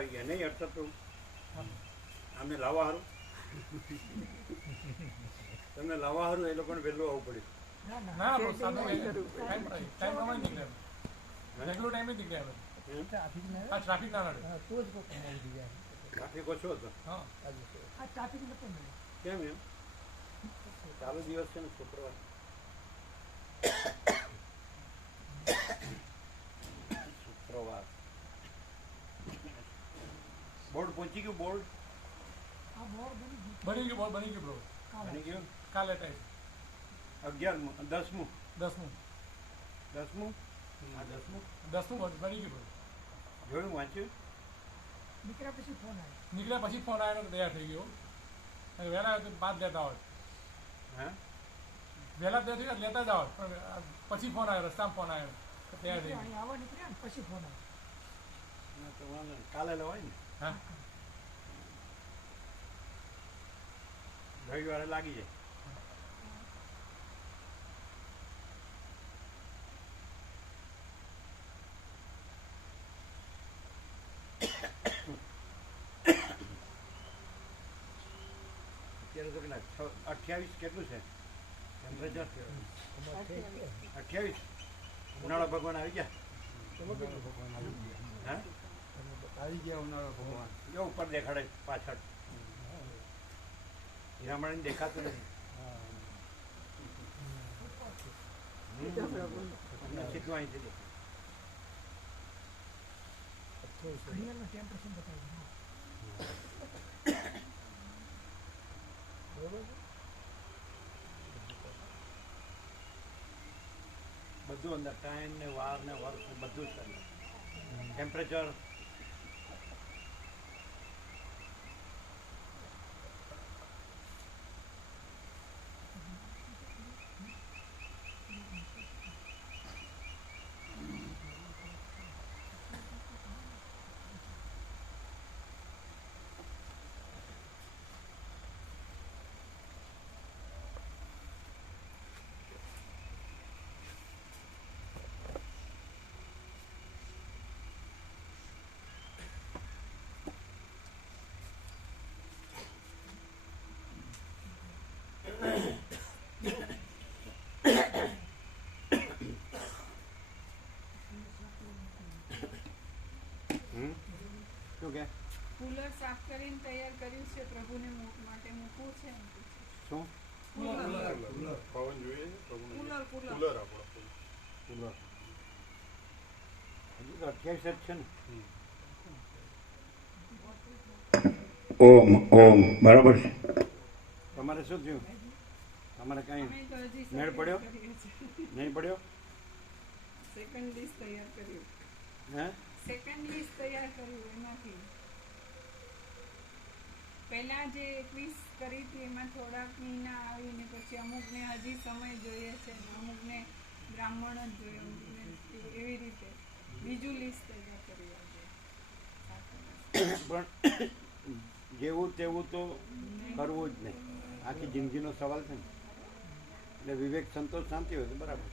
આવી ગયા નહીં અડસઠ તો આમને લાવવા સારું તમને લાવવા સારું એ લોકોને વહેલું આવવું પડ્યું. ના ટાઈમે નીકળ્યા ટ્રાફિક ના નડે. ટ્રાફિક ઓછો હતો કેમ એમ? ચાલુ દિવસ છે ને શુક્રવાર. શુક્રવાર બોર્ડ પહોંચી ગયું. બોર્ડ બની ગયું બ્રો. બની ગયું. કાલે ટાઈમ 11મું 10મું 10મું હા 10મું બની ગયું બ્રો. જોયું વાંચ્યું. નીકળ્યા પછી ફોન આવ્યો તૈયાર થઈ ગયો. વહેલા બાદ લેતા હોય હા વહેલા તૈયાર થઈ લેતા જ આવે પણ પછી ફોન આવ્યો રસ્તામાં ફોન આવ્યો તૈયાર થઈ ગયો. તો વાંધો નહીં. કાલે લવાય ને. હા રવિવારે લાગી જાય. અત્યારે તો કેટલા 28 કેટલું છે ટેમ્પરેચર? 28. ઉનાળા ભગવાન આવી ગયા. હા આવી ગયા ઉનાળા ભગવાન. જો ઉપર દેખાડે પાછળ હીરામણ દેખાતું નથી. અમને સીધું અહીંથી દેખાય. બધું અંદર ટાઈમ ને વાર ને વર્ષ ને બધું જ અંદર. ટેમ્પરેચર શું કે કુલર સાફ કરીને તૈયાર કર્યું છે પ્રભુને માટે મૂકવું છે. શું પવન જોઈએ કુલર કુલર હજુ તો 28 જ છે ને. ઓમ બરાબર છે. તમારે શું થયું? તમારે કઈ અમે તો હજી મેળ પડ્યો? કરીએ છીએ. નહીં પડ્યો? સેકન્ડ લિસ્ટ તૈયાર કર્યું. હે સેકન્ડ લિસ્ટ તૈયાર કર્યું એમાંથી પહેલા જે 21 કરી હતી એમાં થોડાક મહિના આવીને પછી અમુકને હજી સમય જોઈએ છે ને અમુકને બ્રાહ્મણ જ જોઈએ અમુકને એવી રીતે બીજું લિસ્ટ તૈયાર કર્યું. પણ જેવું તેવું તો કરવું જ નહીં. આખી જિંદગીનો સવાલ છે ને. એટલે વિવેક સંતોષ શાંતિ હોય તો બરાબર.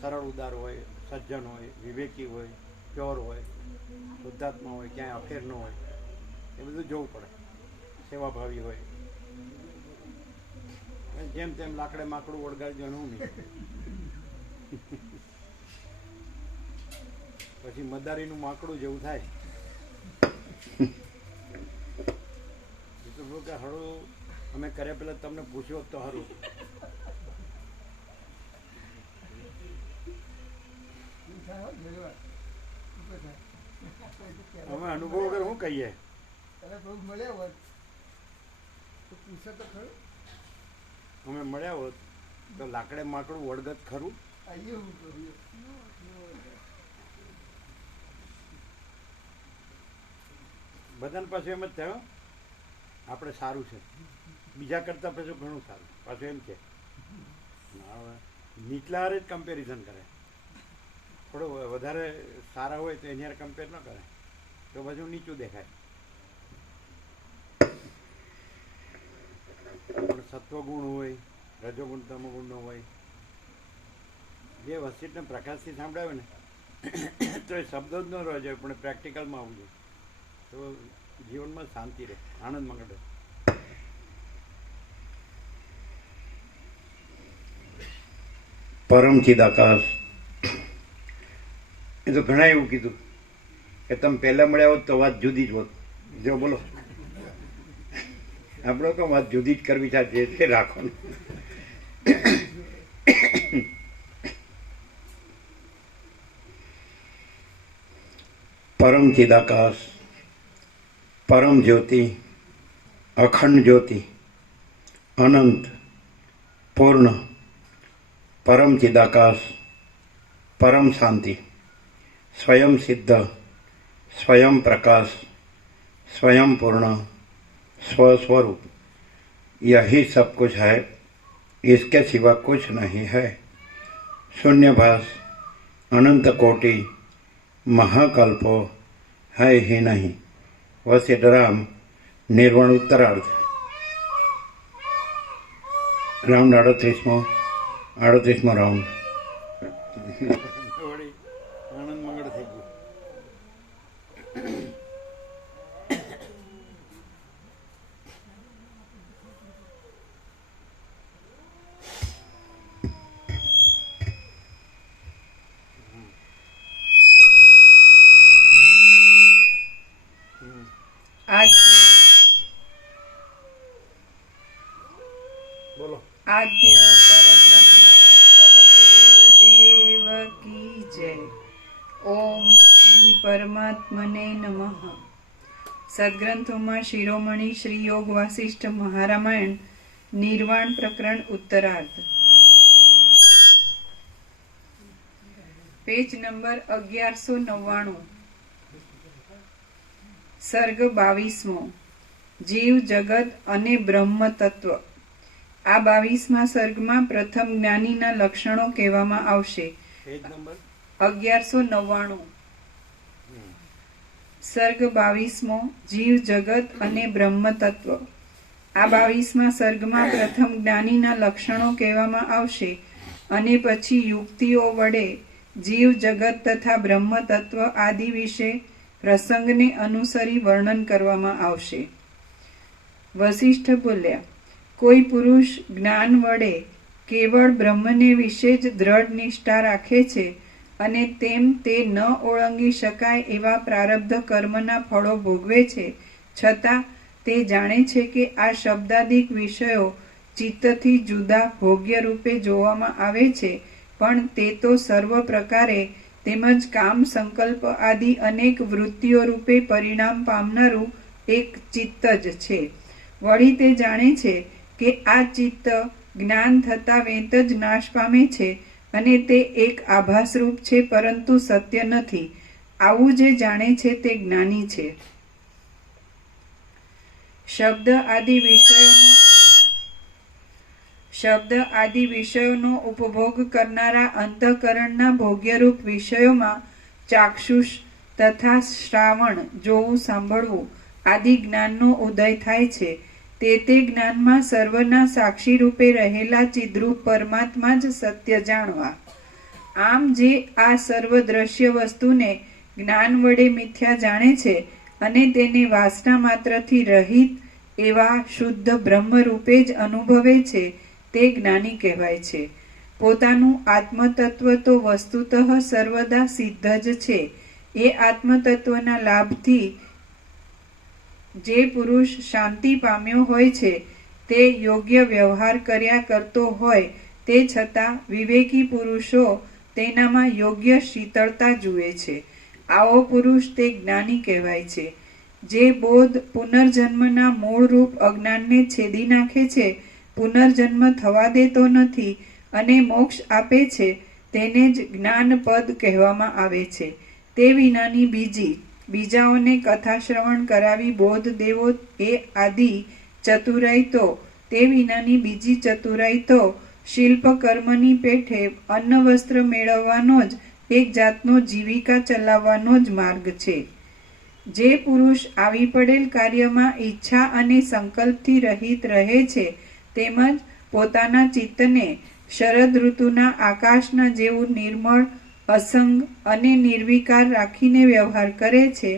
સરળ ઉદાર હોય, સજ્જન હોય, વિવેકી હોય, પ્યોર હોય, શુદ્ધાત્મા હોય, ક્યાંય અફેર ન હોય, એ બધું જોવું પડે. સેવાભાવી હોય. જેમ તેમ લાકડે માકડું ઓળગાડજો હું નહીં. પછી મદારીનું માકડું જેવું થાય. કે હળું અમે કર્યા પહેલાં તમને પૂછ્યો તો સારું. અમે અનુભવ વગર શું કહીએ? અમે મળ્યા હોત તો લાકડે માકડું વળગત ખરું. બધાને પાછું એમ જ થયો આપણે સારું છે, બીજા કરતાં પાછું ઘણું સારું. પાછું એમ કે નીચલા હારે જ કમ્પેરિઝન કરે. થોડો વધારે સારા હોય તો એની હારે કમ્પેર ન કરે તો પાછું નીચું દેખાય. પણ સત્વગુણ હોય, રજોગુણ તમોગુણ ન હોય, જે વસ્તીને પ્રકાશથી સાંભળાવે ને તો એ શબ્દો જ ન રહે જાય પણ પ્રેક્ટિકલમાં આવવું જોઈએ. તો જીવનમાં શાંતિ રહે, આનંદ મંગળ રહે. પરમ ચિદાકાશ. એ તો ઘણા એવું કીધું કે તમે પહેલા મળ્યા હોત તો વાત જુદી જ હોત. જો બોલો, આપણે તો વાત જુદી જ કરવી છે, જે છે રાખવાનું. પરમ ચિદાકાશ, પરમ જ્યોતિ, અખંડ જ્યોતિ, અનંત, પૂર્ણ, પરમ ચિદાકાશ, परम शांति, स्वयं सिद्ध, स्वयं प्रकाश, स्वयं पूर्ण, स्वस्वरूप, यही सब कुछ है, इसके सिवा कुछ नहीं है. शून्यभास, अनंत कोटि, महाकल्पो है ही नहीं. वसिष्ठराम, निर्वाण उत्तरार्ध. Round 38मो round. આનંદ મંગળ થઈ ગયું. બોલો. આદ્ય પરબ્રહ્મ સદગુરુ દેવ કી જય. ઓમ શ્રી પરમાત્મને નમઃ. સદગ્રંથોમાં શિરોમણી શ્રી યોગ વાસિષ્ઠ મહારામાયણ નિર્વાણ પ્રકરણ ઉત્તરાર્ધ, પેજ નંબર 1199, સર્ગ 22મો. જીવ જગત અને બ્રહ્મ તત્વ. આ 22મા સર્ગમાં પ્રથમ જ્ઞાનીના લક્ષણો કહેવામાં આવશે. Page number 1199. સર્ગ 22મો. જીવ જગત અને બ્રહ્મ તત્વ. આ 22મા સર્ગમાં પ્રથમ જ્ઞાનીના લક્ષણો કહેવામાં આવશે અને પછી યુક્તિઓ વડે જીવ જગત તથા બ્રહ્મ તત્વ આદિ વિશે પ્રસંગને અનુસરી વર્ણન કરવામાં આવશે. વસિષ્ઠ બોલ્યા, કોઈ પુરુષ જ્ઞાન વડે કેવળ બ્રહ્મને વિશે જ દ્રઢ નિષ્ઠા રાખે છે અને તેમ તે ન ઓળંગી શકાય એવા પ્રારબ્ધ કર્મના ફળો ભોગવે છે, છતાં તે જાણે છે કે આ શબ્દાદિક વિષયો ચિત્તથી જુદા ભોગ્ય રૂપે જોવામાં આવે છે, પણ તે તો સર્વ પ્રકારે તેમજ કામ સંકલ્પ આદિ અનેક વૃત્તિઓ રૂપે પરિણામ પામનારું એક ચિત્ત જ છે. વળી તે જાણે છે કે આ ચિત્ત જ્ઞાન થતા વેંત જ નાશ પામે છે અને તે એક આભાસરૂપ છે, પરંતુ સત્ય નથી. આવું જે જાણે છે તે જ્ઞાની છે. શબ્દ આદિ વિષયોનો ઉપભોગ કરનારા અંતઃકરણના ભોગ્યરૂપ વિષયોમાં ચાક્ષુષ તથા શ્રાવણ, જોવું, સાંભળવું આદિ જ્ઞાનનો ઉદય થાય છે. તે જ્ઞાનમાં સર્વના સાક્ષી રૂપે રહેલા ચિદ્રૂપ પરમાત્મા જ સત્ય જાણવા. આમ જે આ સર્વ દ્રશ્ય વસ્તુને જ્ઞાન વડે મિથ્યા જાણે છે અને તેને વાસના માત્રથી રહિત એવા શુદ્ધ બ્રહ્મ રૂપે જ અનુભવે છે, તે જ્ઞાની કહેવાય છે. પોતાનું આત્મતત્વ તો વસ્તુતઃ સર્વદા સિદ્ધ જ છે. એ આત્મતત્વના લાભથી જે પુરુષ શાંતિ પામ્યો હોય છે તે યોગ્ય વ્યવહાર કર્યા કરતો હોય, તે છતાં વિવેકી પુરુષો તેનામાં યોગ્ય શીતળતા જુએ છે. આવો પુરુષ તે જ્ઞાની કહેવાય છે. જે બોધ પુનર્જન્મના મૂળરૂપ અજ્ઞાનને છેદી નાખે છે, પુનર્જન્મ થવા દેતો નથી અને મોક્ષ આપે છે, તેને જ જ્ઞાનપદ કહેવામાં આવે છે. તે વિનાની બીજાઓને કથા શ્રવણ કરાવી બોધ દેવો એ આદિ ચતુરાઈ તો, તે વિનાની બીજી ચતુરાઈ તો શિલ્પ કર્મની પેઠે અન્ન વસ્ત્ર મેળવવાનો જ એક જાતનો જીવિકા ચલાવવાનો જ માર્ગ છે. જે પુરુષ આવી પડેલ કાર્યમાં ઈચ્છા અને સંકલ્પથી રહિત રહે છે, તેમજ પોતાના ચિત્તને શરદ ઋતુના આકાશના જેવું નિર્મળ, અસંગ અને નિર્વિકાર રાખીને વ્યવહાર કરે છે,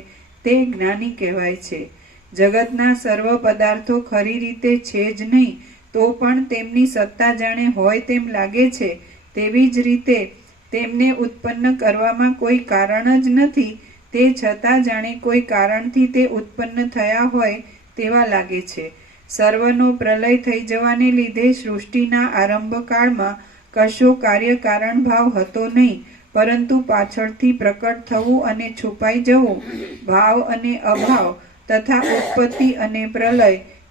તે જ્ઞાની કહેવાય છે. જગતના સર્વ પદાર્થો ખરી રીતે છે જ નહીં, તો પણ તેમની સત્તા જાણે હોય તેમ લાગે છે. તેવી જ રીતે તેમને ઉત્પન્ન કરવામાં કોઈ કારણ જ નથી, તે છતાં જાણે કોઈ કારણથી તે ઉત્પન્ન થયા હોય તેવા લાગે છે. સર્વનો પ્રલય થઈ જવાને લીધે સૃષ્ટિના આરંભકાળમાં કશો કાર્યકારણ ભાવ હતો નહીં, પરંતુ પાછળથી પ્રકટ થવું અને છુપાઈ જવું, ભાવ અને અભાવ તથા ઉત્પત્તિ અને પ્રલય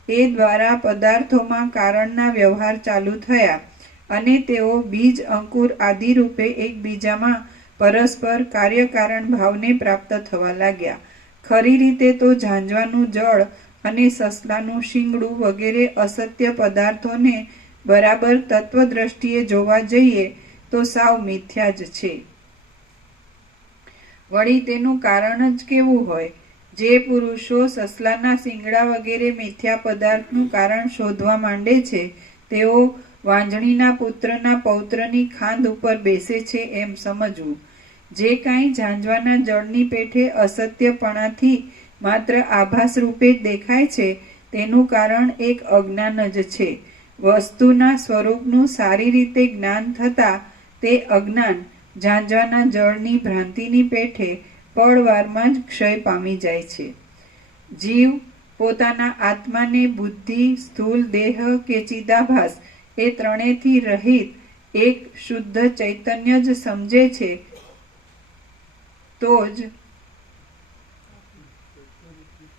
એ દ્વારા પદાર્થોમાં કારણના વ્યવહાર ચાલુ થયા અને તેઓ બીજ અંકુર આદિ રૂપે એકબીજામાં પરસ્પર કાર્યકારણ ભાવને પ્રાપ્ત થવા લાગ્યા. ખરી રીતે તો ઝાંઝવાનું જળ અને સસલાનું શીંગડું વગેરે અસત્ય પદાર્થોને બરાબર તત્વ દ્રષ્ટિએ જોવા જઈએ તો સાવ મિથ્યા જ છે. વળી તેનું કારણ જ કેવું હોય? જે પુરુષો સસલાના શીંગડા વગેરે મિથ્યા પદાર્થનું કારણ શોધવા માંડે છે, તેઓ વાંજણીના પુત્રના પૌત્રની ખાંદ ઉપર બેસે છે એમ સમજવું. જે કાંઈ ઝાંઝવાના જળની પેઠે અસત્યપણાથી માત્ર આભાસ રૂપે જ દેખાય છે, તેનું કારણ એક અજ્ઞાન જ છે. વસ્તુના સ્વરૂપનું સારી રીતે જ્ઞાન થતાં તે અજ્ઞાન ઝાંઝવાના જળની ભ્રાંતિની પેઠે પળવારમાં જ ક્ષય પામી જાય છે. જીવ પોતાના આત્માને બુદ્ધિ, સ્થૂલ દેહ કે ચિદાભાસ એ ત્રણેયથી રહિત એક શુદ્ધ ચૈતન્ય જ સમજે છે, તો જ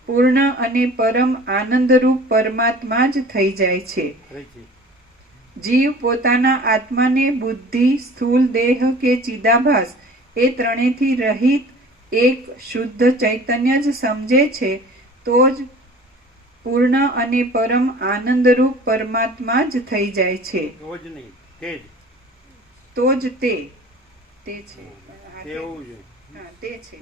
પૂર્ણ અને પરમ આનંદરૂપ પરમાત્મા જ થઈ જાય છે. જીવ પોતાના આત્માને બુદ્ધિ, સ્થૂલ દેહ કે ચિદાભાસ એ ત્રણેયથી રહિત એક શુદ્ધ ચૈતન્ય જ સમજે છે, તો જ પૂર્ણ અને પરમ આનંદરૂપ પરમાત્મા જ થઈ જાય છે. તો જ તે છે. હા, તે છે.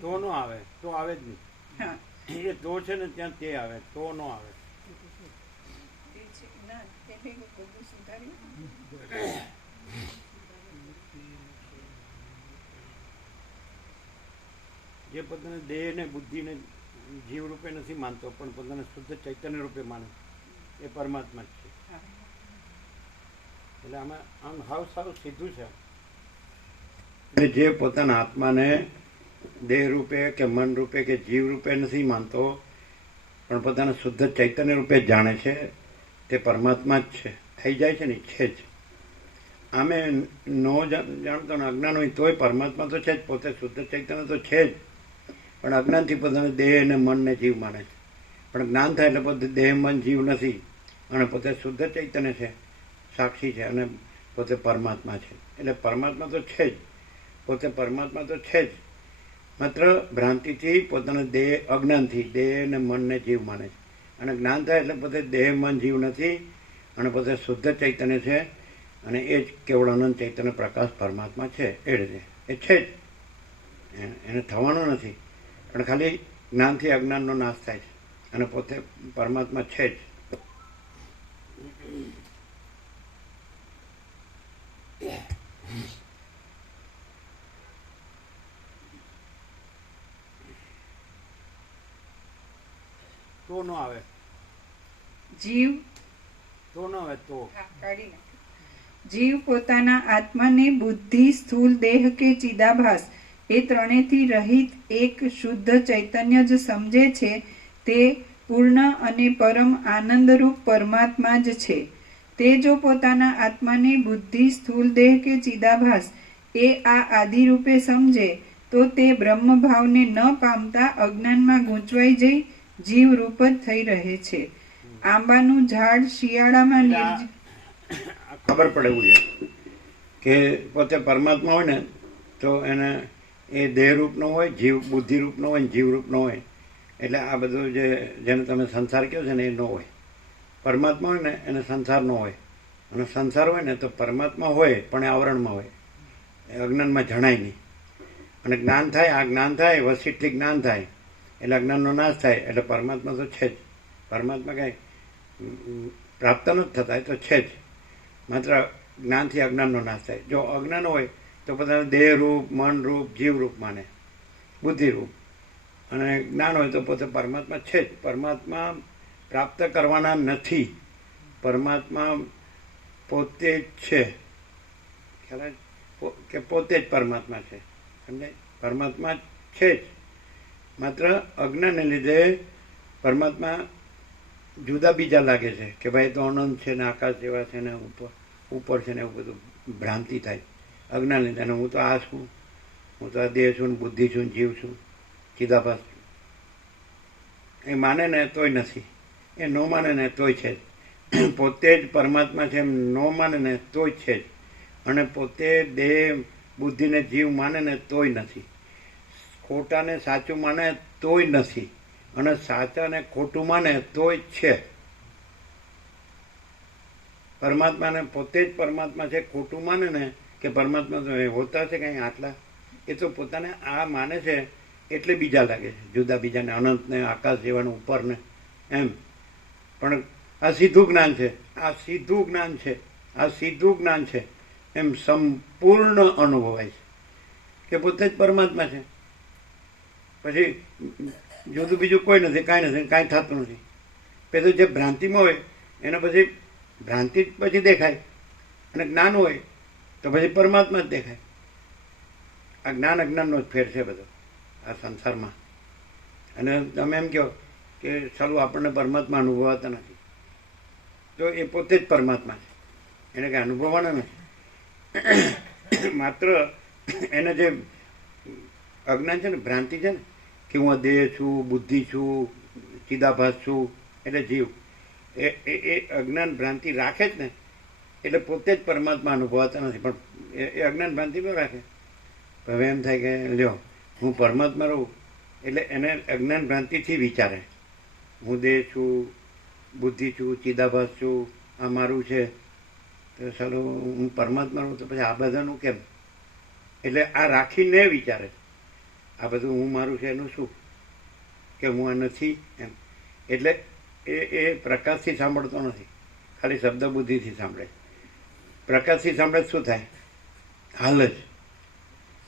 તો નો આવે, તો આવે જ નહીં. હા, એ તો છે ને ત્યાં તે આવે, તો નો આવે. તે છે. ના, તે બધું સુધાર્યું. જે પોતાને દેહ ને બુદ્ધિ ને જીવ રૂપે નથી માનતો, પણ પોતાને શુદ્ધ ચૈતન્ય રૂપે માને, એ પરમાત્મા જ છે. એટલે આમાં આમ સાવ સીધું છે. એટલે જે પોતાના આત્માને દેહ રૂપે કે મન રૂપે કે જીવ રૂપે નથી માનતો, પણ પોતાના શુદ્ધ ચૈતન્ય રૂપે જાણે છે, તે પરમાત્મા જ છે, થઈ જાય છે ને, છે જ. આમે નો જાણતો ને અજ્ઞાન હોય તોય પરમાત્મા તો છે જ, પોતે શુદ્ધ ચૈતન્ય તો છે જ, પણ અજ્ઞાનથી પોતાને દેહ ને મન ને જીવ માને છે. પણ જ્ઞાન થાય એટલે પોતે દેહ મન જીવ નથી, અને પોતે શુદ્ધ ચૈતન્ય છે, સાક્ષી છે, અને પોતે પરમાત્મા છે. એટલે પરમાત્મા તો છે જ, પોતે પરમાત્મા તો છે જ, માત્ર ભ્રાંતિથી પોતાના દેહ, અજ્ઞાનથી દેહ ને મન ને જીવ માને છે. અને જ્ઞાન થાય એટલે પોતે દેહ મન જીવ નથી, અને પોતે શુદ્ધ ચૈતન્ય છે, અને એ જ કેવળ અનંત ચૈતન્ય પ્રકાશ પરમાત્મા છે. એ રીતે એ છે જ, એને થવાનું નથી, પણ ખાલી જ્ઞાનથી અજ્ઞાનનો નાશ થાય છે, અને પોતે પરમાત્મા છે જ. તો નો આવે, જીવ તો નો આવે, તો કાઢી નાખ. જીવ પોતાના આત્માને બુદ્ધિ, સ્થૂલ દેહ કે ચિદાભાસ એ ત્રણેયથી રહિત એક શુદ્ધ ચૈતન્ય જ સમજે છે, તે પૂર્ણ અને પરમ આનંદરૂપ પરમાત્મા જ છે. તે જો પોતાના આત્માને બુદ્ધિ, સ્થૂલ દેહ કે ચિદાભાસ એ આ આદિ રૂપે સમજે, તો તે બ્રહ્મ ભાવને ન પામતા અજ્ઞાનમાં ગૂંચવાઈ જઈ જીવ રૂપ જ થઈ રહે છે. આંબાનું ઝાડ શિયાળામાં ખબર પડે એવું છે કે પોતે પરમાત્મા હોય ને તો એને એ દેહરૂપ નો હોય, જીવ બુદ્ધિરૂપ નો હોય, જીવરૂપ નો હોય. એટલે આ બધું જેને તમે સંસાર કહો છો ને એ ન હોય. પરમાત્મા હોય ને એને સંસાર ન હોય, અને સંસાર હોય ને તો પરમાત્મા હોય પણ એ આવરણમાં હોય, એ અજ્ઞાનમાં જણાય નહીં. અને જ્ઞાન થાય, આ જ્ઞાન થાય, વસીઠથી જ્ઞાન થાય એટલે અજ્ઞાનનો નાશ થાય, એટલે પરમાત્મા તો છે જ. પરમાત્મા કાંઈ પ્રાપ્ત નથી થતા, એ તો છે જ, માત્ર જ્ઞાનથી અજ્ઞાનનો નાશ થાય. જો અજ્ઞાન હોય તો પોતાનું દેહરૂપ, મનરૂપ, જીવરૂપ માને, બુદ્ધિરૂપ, અને જ્ઞાન હોય તો પોતે પરમાત્મા છે જ. પરમાત્મા પ્રાપ્ત કરવાના નથી. પરમાત્મા પોતે જ છે. ખ્યાલ આવે? કે પોતે જ પરમાત્મા છે. સમજાય? પરમાત્મા છે જ. માત્ર અજ્ઞાનને લીધે પરમાત્મા જુદા બીજા લાગે છે કે ભાઈ તો અનંત છે ને આકાશ જેવા છે ને ઉપર છે ને એવું બધું ભ્રાંતિ થાય અજ્ઞાન લીધે. અને હું તો આ છું, હું તો આ દેહ છું ને બુદ્ધિ છું ને જીવ છું, ચિદાભાસ છું. એ માને ને તોય નથી, એ ન માને ને તોય છે જ. પોતે જ પરમાત્મા છે એમ ન માને ને તોય છે જ. અને પોતે દેહ બુદ્ધિને જીવ માને ને તોય નથી. ખોટાને સાચું માને તોય નથી. અને સાચાને ખોટું માને તોય છે. પરમાત્માને પોતે જ પરમાત્મા છે ખોટું માને ને કે પરમાત્મા તો હોતા છે કંઈ આટલા, એ તો પોતાને આ માને છે એટલે બીજા લાગે છે, જુદા બીજાને, અનંતને, આકાશ જેવાને, ઉપરને એમ. પણ આ સીધું જ્ઞાન છે, આ સીધું જ્ઞાન છે, આ સીધું જ્ઞાન છે એમ સંપૂર્ણ અનુભવાય છે કે પોતે જ પરમાત્મા છે. પછી જુદું બીજું કોઈ નથી, કાંઈ નથી, કાંઈ થતું નથી. પેલું જે ભ્રાંતિમાં હોય એને પછી ભ્રાંતિ જ પછી દેખાય, અને જ્ઞાન હોય તો પછી પરમાત્મા જ દેખાય. આ જ્ઞાન અજ્ઞાનનો જ ફેર છે બધો આ સંસારમાં. અને તમે એમ કહો કે ચાલો આપણને પરમાત્મા અનુભવાતા નથી, તો એ પોતે જ પરમાત્મા છે, એને કંઈ અનુભવવાના નથી. માત્ર એને જે અજ્ઞાન છે ને, ભ્રાંતિ છે ને, કે હું આ દેહ છું, બુદ્ધિ છું, ચિદાભાસ છું, એટલે જીવ, એ અજ્ઞાન ભ્રાંતિ રાખે જ ને, એટલે પોતે જ પરમાત્મા અનુભવાતા નથી. પણ એ અજ્ઞાન ભ્રાંતિ ન રાખે. હવે એમ થાય કે લ્યો હું પરમાત્મા રહું, એટલે એને અજ્ઞાન ભ્રાંતિથી વિચારે હું દેહ છું, બુદ્ધિ છું, ચિદાભાસ છું, આ મારું છે, તો ચાલો હું પરમાત્મા રહું, તો પછી આ બધાનું કેમ? એટલે આ રાખીને વિચારે આ બધું હું મારું છે એનું શું, કે હું આ નથી એમ. એટલે એ પ્રકાશથી સાંભળતો નથી, ખાલી શબ્દ બુદ્ધિથી સાંભળે. પ્રકાશથી સાંભળે શું થાય? હાલ જ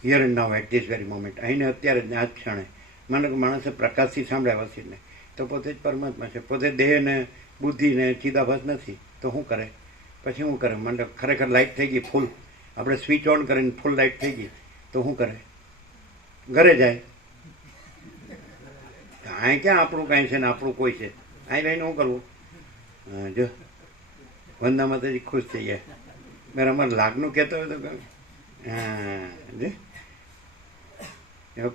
here and now at this very moment, અહીંને અત્યારે જ, આ જ ક્ષણે. માનો કે માણસે પ્રકાશથી સાંભળ્યા વસીને, તો પોતે જ પરમાત્મા છે. પોતે દેહને, બુદ્ધિને, ચિદાભાસ નથી, તો શું કરે? પછી શું કરે? મને ખરેખર લાઇટ થઈ ગઈ ફૂલ, આપણે સ્વિચ ઓન કરીને ફૂલ લાઇટ થઈ ગઈ, તો શું કરે? ઘરે જાય. અહીં ક્યાં આપણું કાંઈ છે ને આપણું કોઈ છે? અહીં લઈને શું કરવું? જો વંદા માતાજી ખુશ થઈ જાય. મેં અમારે લાગનું કહેતો હોય તો હા જે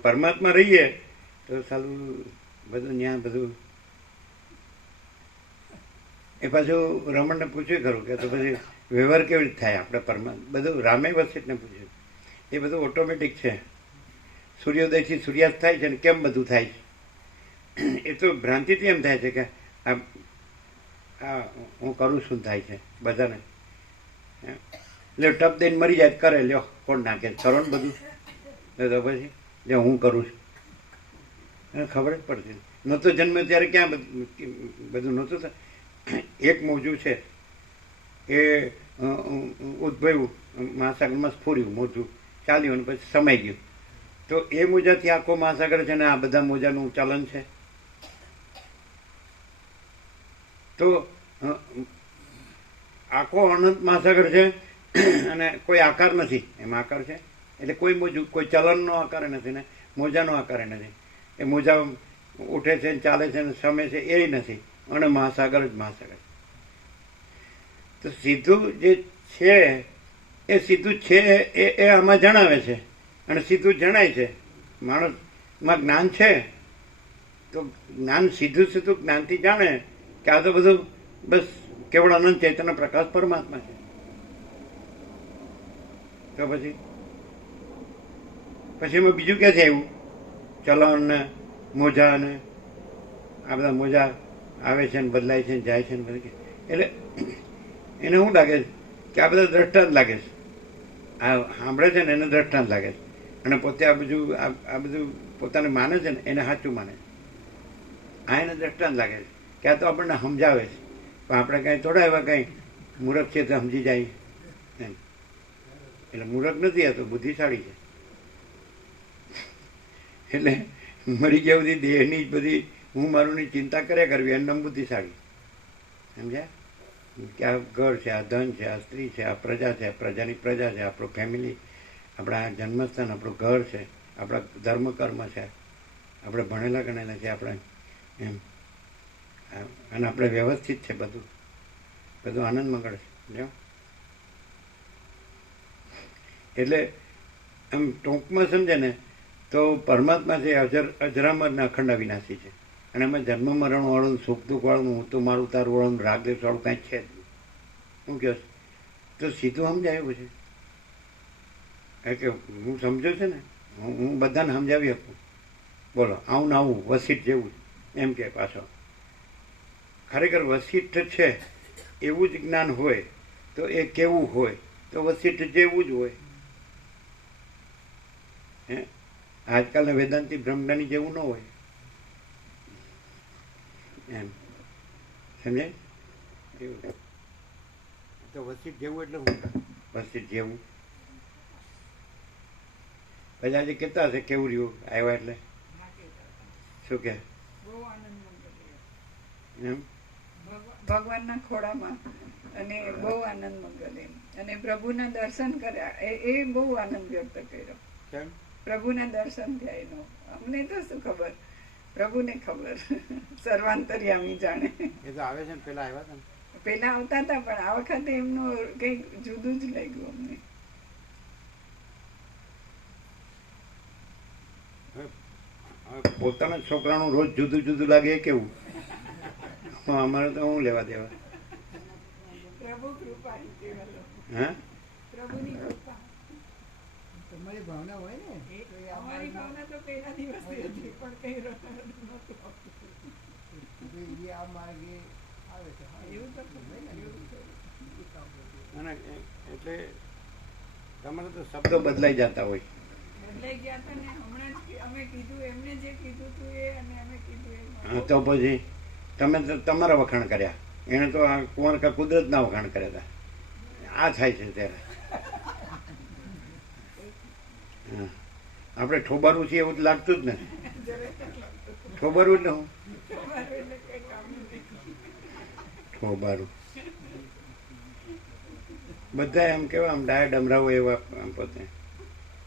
પરમાત્મા રહીએ તો સારું બધું ત્યાં બધું. એ પાછું રમણને પૂછ્યું ખરું કે તો પછી વ્યવહાર કેવી રીતે થાય આપણે પરમાત્મા? બધું રામે વસિતને પૂછ્યું. એ બધું ઓટોમેટિક છે. સૂર્યોદયથી સૂર્યાસ્ત થાય છે ને કેમ બધું થાય છે? એ તો ભ્રાંતિથી એમ થાય છે કે આ હું કરું શું થાય છે બધાને. લ્યો ટપ દઈને મરી જાય કરે, લ્યો કોણ નાખે? કરો ને બધું. તો પછી લ્યો હું કરું છું, એને ખબર જ પડતી. નહોતો જન્મ્યો ત્યારે ક્યાં બધું નહોતું થાય. એક મોજું છે એ ઉદ્ભવ્યું, મહાસાગરમાં સ્ફૂર્યું, મોજું ચાલ્યું અને પછી સમાઈ ગયું. તો એ મોજાથી આખો મહાસાગર છે ને આ બધા મોજાનું ચલન છે. તો આખો અનંત મહાસાગર છે અને કોઈ આકાર નથી. એમાં આકાર છે એટલે કોઈ મોજું, કોઈ ચલનનો આકાર નથી ને મોજાનો આકાર નથી. એ મોજા ઉઠે છે ને ચાલે છે ને સમે છે એ નથી. અને મહાસાગર જ મહાસાગર. તો સીધું જે છે એ સીધું છે એ આમાં જણાવે છે અને સીધું જણાય છે. માણસમાં જ્ઞાન છે તો જ્ઞાન સીધું સીધું જ્ઞાનથી જાણે કે આ તો બધું બસ કેવળ અનંત ચૈતન્ય પ્રકાશ પરમાત્મા છે. તો પછી એમાં બીજું ક્યાંથી આવ્યું? ચલણ ને મોજા ને આ બધા મોજા આવે છે ને બદલાય છે ને જાય છે ને બધું. એટલે એને શું લાગે છે કે આ બધા દ્રષ્ટાંત લાગે છે. આ સાંભળે છે ને એને દ્રષ્ટાંત લાગે છે. અને પોતે આ બધું પોતાને માને છે ને એને સાચું માને છે. આ એને દ્રષ્ટાંત લાગે છે કે આ તો આપણને સમજાવે છે. પણ આપણે કાંઈ થોડા એવા કાંઈ મૂર્ખ છે તો સમજી જાય એમ. એટલે મૂર્ખ નથી, આ તો બુદ્ધિશાળી છે. એટલે મરી ગયા સુધી દેહની જ બધી હું મારુંની ચિંતા કર્યા કરવી એમ બુદ્ધિશાળી. સમજ્યા? કે આ ઘર છે, આ ધન છે, આ સ્ત્રી છે, આ પ્રજા છે, પ્રજાની પ્રજા છે, આપણું ફેમિલી, આપણા જન્મસ્થાન, આપણું ઘર છે, આપણા ધર્મ કર્મ છે, આપણે ભણેલા ગણેલા છે, આપણે એમ અને આપણે વ્યવસ્થિત છે, બધું બધું આનંદ મંગળ છે. જો એટલે આમ ટૂંકમાં સમજે ને તો પરમાત્મા છે અજરામર ને અખંડ અવિનાશી છે. અને એમાં જન્મ મરણ વાળું, સુખ દુઃખ વાળું, હું તો મારું તારું વાળું, રાગદેશ વાળું કાંઈ છે જ નહીં. શું કહો તો સીધું સમજાય એવું છે કે હું સમજો છે ને, હું બધાને સમજાવી શકું. બોલો આવું ને આવું વસીઠ જેવું એમ કે પાછો ખરેખર વસીઠ છે એવું જ જ્ઞાન હોય તો એ કેવું હોય? તો વસીઠ જેવું જ હોય. હે આજકાલના વેદાંતિ બ્રહ્મજ્ઞાની જેવું ન હોય એમ. સમજાય? એવું તો વસીઠ જેવું એટલે શું? વસીઠ જેવું પછી આજે કહેતા હશે કેવું રહ્યું આવ્યા એટલે શું કે બહુ આનંદ મંગલ એમ ભગવાનના ખોળામાં અને બહુ આનંદ મંગલ એમ. અને પ્રભુના દર્શન કર્યા એ બહુ આનંદ વ્યક્ત કર્યો. કેમ? પ્રભુના દર્શન થયા એનો. અમને તો શું ખબર, પ્રભુને ખબર. સર્વાંતર્યામી જાણે. એ તો આવે છે ને પેલા આવ્યા હતા ને. પેલા આવતા હતા પણ આ વખતે એમનું કઈક જુદું જ લાગ્યું અમને. પોતાના છોકરાનું રોજ જુદું જુદું લાગે એ કેવું? અમારે તો હું લેવા દેવા. પ્રભુ કૃપા કેવલો. હા પ્રભુની કૃપા. તમારી ભાવના હોય ને તો એ અમારી ભાવના તો પહેલા દિવસથી હતી પણ કઈ નહોતું. એ આ માર્ગે આવે છે. હા, એવું તો એવું તો. અને એટલે તમારે તો શબ્દો બદલાઈ જતા હોય. બદલાઈ ગયા હતા ને હમણાં જ અમે કીધું એમને જે કીધું હતું એ અને અમે કીધું એમ. હા, તો પછી તમે તો તમારા વખાણ કર્યા, એને તો આ કુંવર કા કુદરતના વખાણ કર્યા હતા. આ થાય છે ત્યારે હા આપણે ઠોબારું છીએ એવું તો લાગતું જ નથી. ઠોબારું એટલે હું એટલે કઈ કામ નથી. ઠોબારું બધા એમ કેવા આમ ડાયા ડમરાવો એવા આમ પોતે.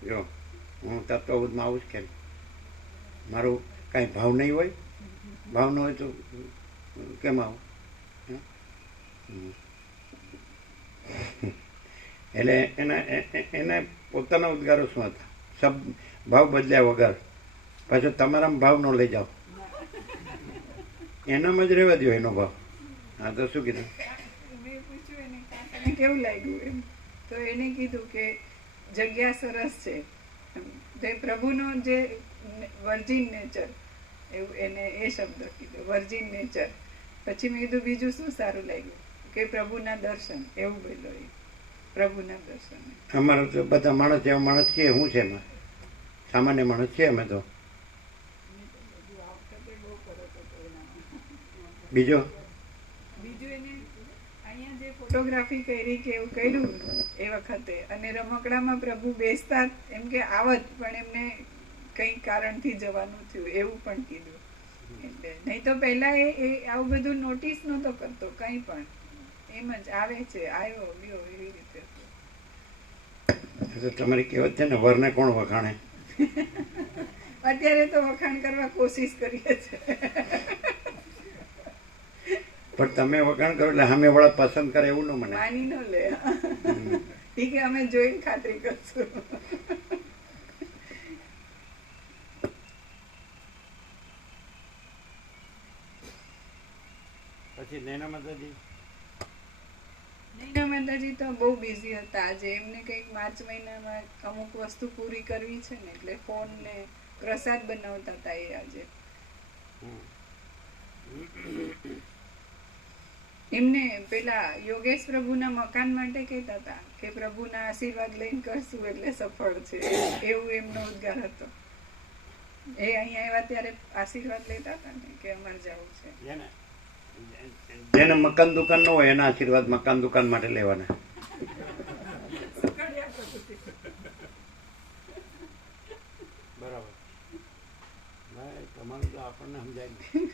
જો હું તત્વબોધમાં આવું જ કેમ મારું કાંઈ ભાવ નહીં હોય? ભાવ ન હોય તો કેમ આવું? એટલે એના પોતાના ઉદ્ગારો શું હતા? શબ્દ ભાવ બદલ્યા વગર પાછો તમારામાં ભાવ ન લઈ જાઓ, એનામાં જ રહેવા દો એનો ભાવ. હા તો શું કીધું? મેં પૂછ્યું એને કાકા એને કેવું લાગ્યું એમ. તો એને કીધું કે જગ્યા સરસ છે. તે પ્રભુનો જે વર્જિન નેચર એવું એને એ શબ્દ કીધો, વર્જિન નેચર. પછી મેં કીધું બીજું શું સારું લાગ્યું? કે પ્રભુના દર્શન. એવું બોલ્યો એ, પ્રભુના દર્શન. અમારે તો બધા માણસ એવા માણસ છીએ. શું છે એમાં? સામાન્ય માણસ છીએ અમે તો. આ વખતે બહુ ફરક હતો એનામાં. બીજો બીજું એને અહીંયા જે ફોટોગ્રાફી કરી કે એવું કર્યું એ વખતે, અને રમકડામાં પ્રભુ બેસતા એમ કે આવત પણ એમને કઈ કારણથી જવાનું થયું એવું પણ કીધું. એટલે નહીં તો પહેલા એ આવું બધું નોટિસ નહોતો કરતો કઈ પણ. એમ જ આવે છે, આવ્યો ગયો એવી રીતે. તો તમારી કહેવત છે ને, વરને કોણ વખાણે? અત્યારે તો વખાણ કરવા કોશિશ કરીએ છીએ. પણ તમે વખાણ કરો એટલે સામે વાળા પસંદ કરે એવું ન મને. માની ન લે. ઠીક છે, અમે જોઈને ખાતરી કરશું. પછી નૈના માતાજી નૈના માતાજી તો બહુ બિઝી હતા આજે. એમને કંઈક માર્ચ મહિનામાં અમુક વસ્તુ પૂરી કરવી છે ને, એટલે ફોન ને પ્રસાદ બનાવતા હતા એ આજે. એમને પેલા યોગેશ પ્રભુના મકાન માટે કહેતા હતા કે પ્રભુના આશીર્વાદ લઈને કરશું એટલે સફળ છે, એવું એમનો ઉદ્ગાર હતો. એ અહીંયા આવ્યા ત્યારે આશીર્વાદ લેતા હતા ને કે અમારે જવું છે. જેને મકાન દુકાન ન હોય એના આશીર્વાદ મકાન દુકાન માટે લેવાના. બરાબર. અમારું તો આપણને સમજાય નહીં.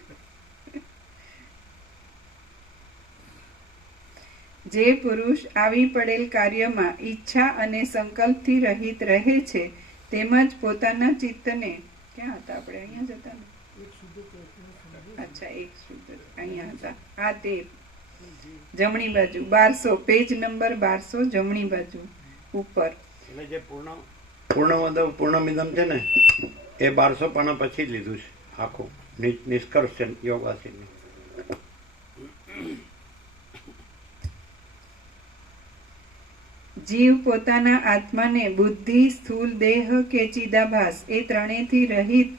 જે પુરુષ આવી પડેલ કાર્યમાં ઈચ્છા અને સંકલ્પથી રહિત રહે છે તેમજ પોતાના ચિત્તને ક્યાં હતા આપણે અહીંયા જ હતા ને? અચ્છા, એક શુદ્ધ અહીંયા હતા. આ તે જમણી બાજુ 1200 પેજ નંબર 1200 જમણી બાજુ ઉપર. એટલે જે પૂર્ણમિદમ છે ને એ 1200 પાના પછી જ લીધું છે આખું નિષ્કર્ષ છે યોગવાસીની. જીવ પોતાના આત્માને બુદ્ધિ, સ્થૂલ દેહ કે ચિદાભાસ એ ત્રણેયથી રહિત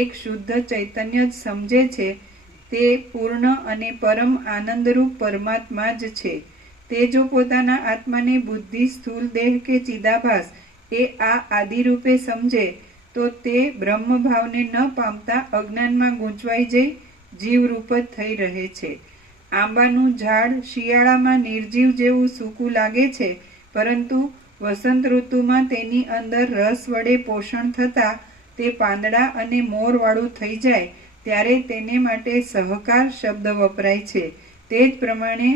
એક શુદ્ધ ચૈતન્ય જ સમજે છે તે પૂર્ણ અને પરમ આનંદરૂપ પરમાત્મા જ છે. તે જો પોતાના આત્માને બુદ્ધિ, સ્થૂલ દેહ કે ચિદાભાસ એ આ આદિરૂપે સમજે તો તે બ્રહ્મભાવને ન પામતા અજ્ઞાનમાં ગૂંચવાઈ જઈ જીવરૂપ જ થઈ રહે છે. આંબાનું ઝાડ શિયાળામાં નિર્જીવ જેવું સૂકું લાગે છે, પરંતુ વસંત ઋતુમાં તેની અંદર રસ વડે પોષણ થતા તે પાંદડા અને મોરવાળું થઈ જાય ત્યારે તેને માટે સહકાર શબ્દ વપરાય છે. તે જ પ્રમાણે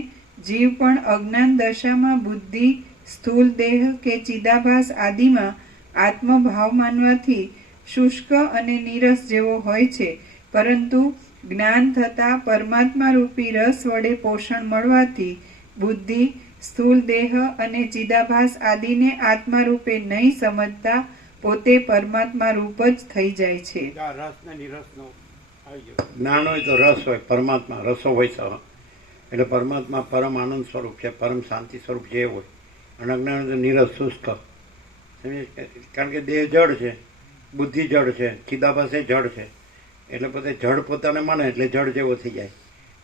જીવ પણ અજ્ઞાન દશામાં બુદ્ધિ, સ્થૂલ દેહ કે ચિદાભાસ આદિમાં આત્મભાવ માનવાથી શુષ્ક અને નીરસ જેવો હોય છે, પરંતુ જ્ઞાન થતા પરમાત્મા રૂપી રસ વડે પોષણ મળવાથી બુદ્ધિ, સ્થૂલ દેહ અને ચિદાભાસ આદિને આત્મા રૂપે નહીં સમજતા પોતે પરમાત્મા રૂપ જ થઈ જાય છે. રસ ને નિરસનો આવી ગયો. જ્ઞાન હોય તો રસ હોય, પરમાત્મા રસો હોય સહ. એટલે પરમાત્મા પરમ આનંદ સ્વરૂપ છે, પરમ શાંતિ સ્વરૂપ જે હોય. અને અજ્ઞાન તો નિરસ શુષ્ક. કારણ કે દેહ જળ છે, બુદ્ધિ જળ છે, ચિદાભાસ એ જળ છે. એટલે પોતે જળ પોતાને માને એટલે જળ જેવો થઈ જાય.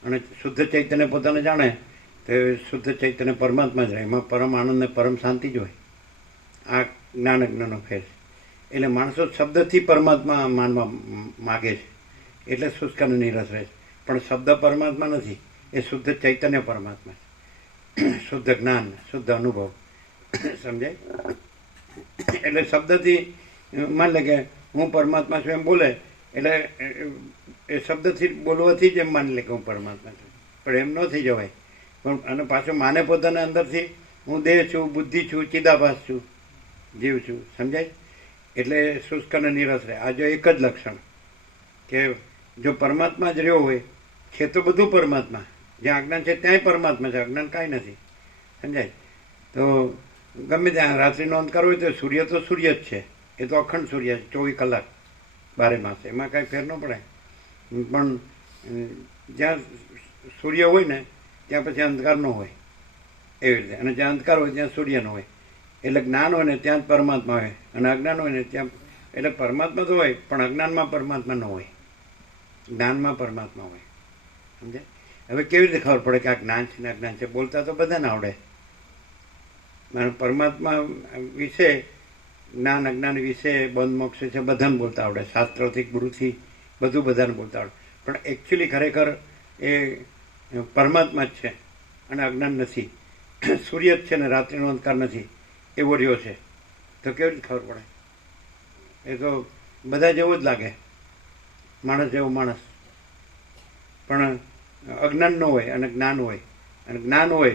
અને શુદ્ધ ચૈતન્ય પોતાને જાણે તો શુદ્ધ ચૈતન્ય પરમાત્મા જ રહે. એમાં પરમ આનંદ ને પરમ શાંતિ જ હોય. આ જ્ઞાન અજ્ઞાનનો ફેર છે. એટલે માણસો શબ્દથી પરમાત્મા માનવા માગે છે એટલે શુષ્ક અને નિરસ રહે છે. પણ શબ્દ પરમાત્મા નથી, એ શુદ્ધ ચૈતન્ય પરમાત્મા છે. શુદ્ધ જ્ઞાન, શુદ્ધ અનુભવ. સમજાય? એટલે શબ્દથી માન લે કે હું પરમાત્મા છું એમ બોલે એટલે એ શબ્દથી બોલવાથી જ એમ માની લે કે હું પરમાત્મા છું. પણ એમ ન થઈ જવાય. પણ અને પાછો માને પોતાના અંદરથી હું દેહ છું, બુદ્ધિ છું, ચિદાભાસ છું, જીવ છું. સમજાય? એટલે શુષ્ક અને નિરસ રહે. આ જો એક જ લક્ષણ કે જો પરમાત્મા જ રહ્યો હોય છે તો બધું પરમાત્મા. જ્યાં અજ્ઞાન છે ત્યાંય પરમાત્મા છે, અજ્ઞાન કાંઈ નથી. સમજાય? તો ગમે ત્યાં રાત્રિનો અંધકાર હોય તો સૂર્ય જ છે. એ તો અખંડ સૂર્ય છે, 24 કલાક 12 માસ. એમાં કાંઈ ફેર ન પડે. પણ જ્યાં સૂર્ય હોય ને ત્યાં પછી અંધકાર ન હોય એવી રીતે. અને જ્યાં અંધકાર હોય ત્યાં સૂર્ય ન હોય. એટલે જ્ઞાન હોય ને ત્યાં જ પરમાત્મા હોય, અને અજ્ઞાન હોય ને ત્યાં એટલે પરમાત્મા તો હોય પણ અજ્ઞાનમાં પરમાત્મા ન હોય, જ્ઞાનમાં પરમાત્મા હોય. સમજાય? હવે કેવી રીતે ખબર પડે કે આ જ્ઞાન છે ને અજ્ઞાન છે? બોલતા તો બધાને આવડે. પરમાત્મા વિશે, જ્ઞાન અજ્ઞાન વિશે, બંધ મોક્ષ છે બધાને બોલતા આવડે. શાસ્ત્રોથી ગુરુથી બધું બધાને બોલતા આવડે. પણ એકચ્યુઅલી ખરેખર એ પરમાત્મા જ છે અને અજ્ઞાન નથી. સૂર્ય જ છે ને રાત્રિનો અંધકાર નથી એવો રહ્યો છે. તો કેવી રીતે ખબર પડે? એ તો બધા જેવો જ લાગે, માણસ જેવો માણસ. પણ અજ્ઞાન ન હોય અને જ્ઞાન હોય. અને જ્ઞાન હોય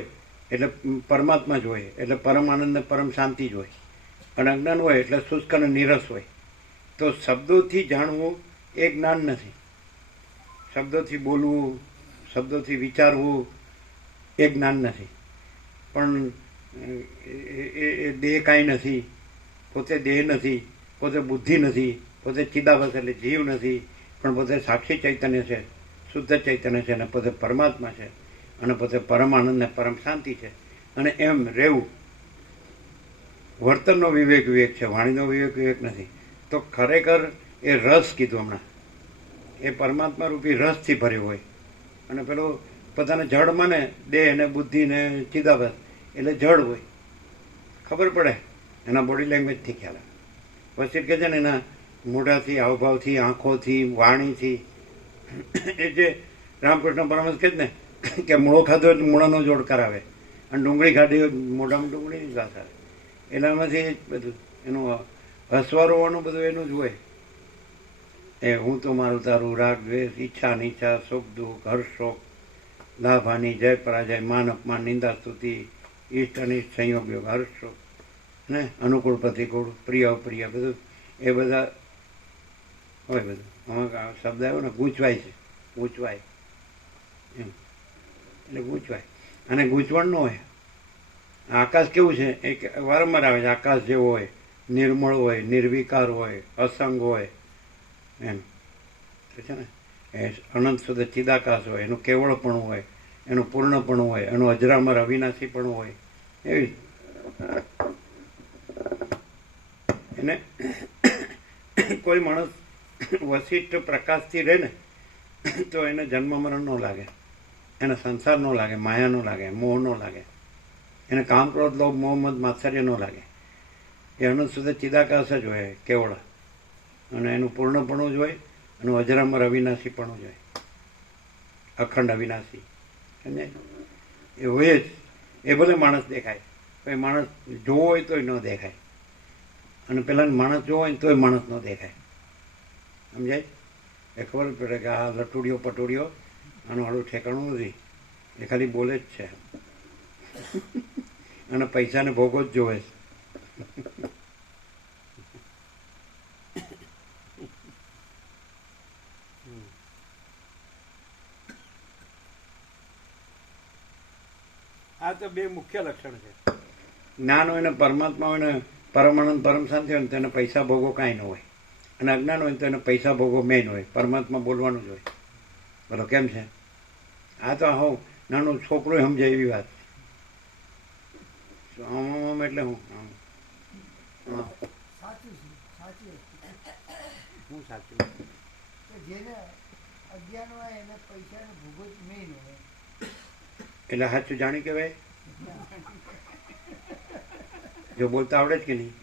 એટલે પરમાત્મા જ હોય, એટલે પરમ આનંદ ને પરમ શાંતિ જ હોય. અને અજ્ઞાન હોય એટલે શુષ્ક અને નીરસ હોય. તો શબ્દોથી જાણવું એ જ્ઞાન નથી. શબ્દોથી બોલવું, શબ્દોથી વિચારવું એ જ્ઞાન નથી. પણ એ દેહ કાંઈ નથી, પોતે દેહ નથી, પોતે બુદ્ધિ નથી, પોતે ચિદાભાસ એટલે જીવ નથી, પણ પોતે સાક્ષી ચૈતન્ય છે, શુદ્ધ ચૈતન્ય છે, અને પોતે પરમાત્મા છે, અને પોતે પરમ આનંદ ને પરમ શાંતિ છે. અને એમ રહેવું. વર્તનનો વિવેક છે, વાણીનો વિવેક નથી. તો ખરેખર એ રસ કીધું હમણાં, એ પરમાત્મા રૂપી રસથી ભર્યો હોય. અને પેલો પોતાને જળ માને, દેહ ને બુદ્ધિ ને ચિદાભાસ એટલે જળ હોય. ખબર પડે એના બોડી લેંગ્વેજથી ખ્યાલ આવે. પછી કહે છે ને એના મોઢાથી, હાવભાવથી, આંખોથી, વાણીથી. એ જે રામકૃષ્ણ પરમહંસ કહે છે ને કે મૂળો ખાધો એટલે મૂળાનો જોડ કરાવે, અને ડુંગળી ખાધી હોય મોઢામાં ડુંગળીની ઘાસ આવે. એટલે એમાંથી બધું એનું હસવા રોવાનું બધું એનું જ હોય. એ હું તો મારું તારું, રાગ દ્વેષ, ઈચ્છા નીચા, સુખ દુઃખ, હર્ષ શોક, લાભ હાનિ, જય પરાજય, માન અપમાન, નિંદા સ્તુતિ, ઈષ્ટ અનિષ્ટ, સંયોગ યોગ, હર્ષ શોક ને અનુકૂળ પ્રતિકૂળ, પ્રિય અપ્રિય, બધું એ બધા હોય. બધું અમુક આ શબ્દ આવ્યો ને ગૂંચવાય છે, ગૂંચવાય એમ, એટલે ગૂંચવાય. અને ગૂંચવણ ન હોય. આકાશ કેવું છે એ વારંવાર આવે છે, આકાશ જેવો હોય, નિર્મળ હોય, નિર્વિકાર હોય, અસંગ હોય એમ છે ને. એ અનંત શુદ્ધ ચિદાકાશ હોય, એનું કેવળપણું હોય, એનું પૂર્ણપણું હોય, એનું અજરામર અવિનાશીપણું હોય. એવી એને કોઈ માણસ વશિષ્ઠ પ્રકાશથી રહે ને તો એને જન્મ મરણ ન લાગે, એને સંસાર ન લાગે, માયા ન લાગે, મોહ ન લાગે, એને કામ ક્રોધ લોભ મોહ મદ માત્સર્ય ન લાગે. એ અનંત શુદ્ધ ચિદાકાશ જ હોય, કેવળ, અને એનું પૂર્ણપણું જ હોય, એનું અજરામર અવિનાશીપણું જ હોય, અખંડ અવિનાશી. સમજાય? એ હોય જ. એ ભલે માણસ દેખાય, કોઈ માણસ જોવો હોય તોય ન દેખાય, અને પેલા માણસ જોવો હોય તોય માણસ ન દેખાય. સમજાય? એ ખબર પડે કે આ લટુડીઓ પટુડીઓ આનું હાડું ઠેકાણું નથી, એ ખાલી બોલે જ છે અને પૈસાને ભોગો જ જોવે છે. આ તો બે મુખ્ય લક્ષણ છે. જ્ઞાન હોય ને પરમાત્મા હોય ને પરમાનંદ પરમ શાંતિ હોય ને તેને પૈસા ભોગો કાંઈ ન હોય, અને અજ્ઞાન હોય તો એને પૈસા ભોગો મેન હોય, પરમાત્મા બોલવાનું જ હોય. બોલો કેમ છે? આ તો હું નાનું છોકરું સમજાય એવી વાત છે. આમ એટલે હું સાચું છે, સાચી હું સાચું તો જેને અજ્ઞાન હોય એને પૈસાનો ભોગો જ મેઇન હોય. એટલે સાચું જાણી કહેવાય. જો બોલતા આવડે જ કે નહીં.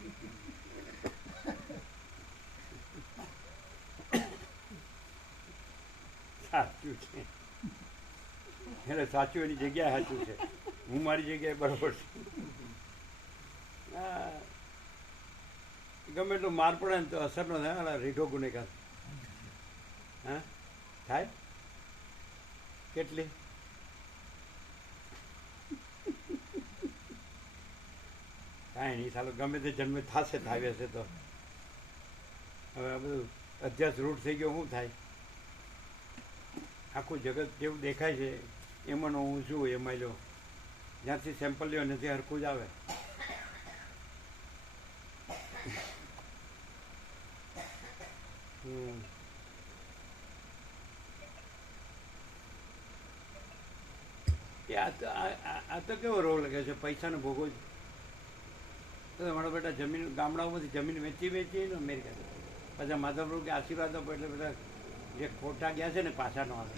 સાચું છે એટલે સાચું એની જગ્યાએ સાચું છે, હું મારી જગ્યાએ બરોબર છું. ગમે એટલું માર પડે ને તો અસર ન થાય. રીઢો ગુનેગાર હા થાય કેટલી. કાંઈ નહીં, સાલું ગમે તે જન્મે થશે, થાય હશે તો. હવે આ બધું અધ્યાસ રૂઢ થઈ ગયો, શું થાય? આખું જગત જેવું દેખાય છે એમાંનો હું છું, એમાં લો જ્યાંથી સેમ્પલ લ્યો નથી હરખું જ આવે. આ તો કેવો રોગ લાગે છે, પૈસાનો ભોગો જ. મારા બેટા જમીન ગામડાઓમાંથી જમીન વેચી ને અમેરિકા, પછી માધવપ્રભુ કે આશીર્વાદ આપો એટલે બધા જે ખોટા ગયા છે ને પાછા ન આવે.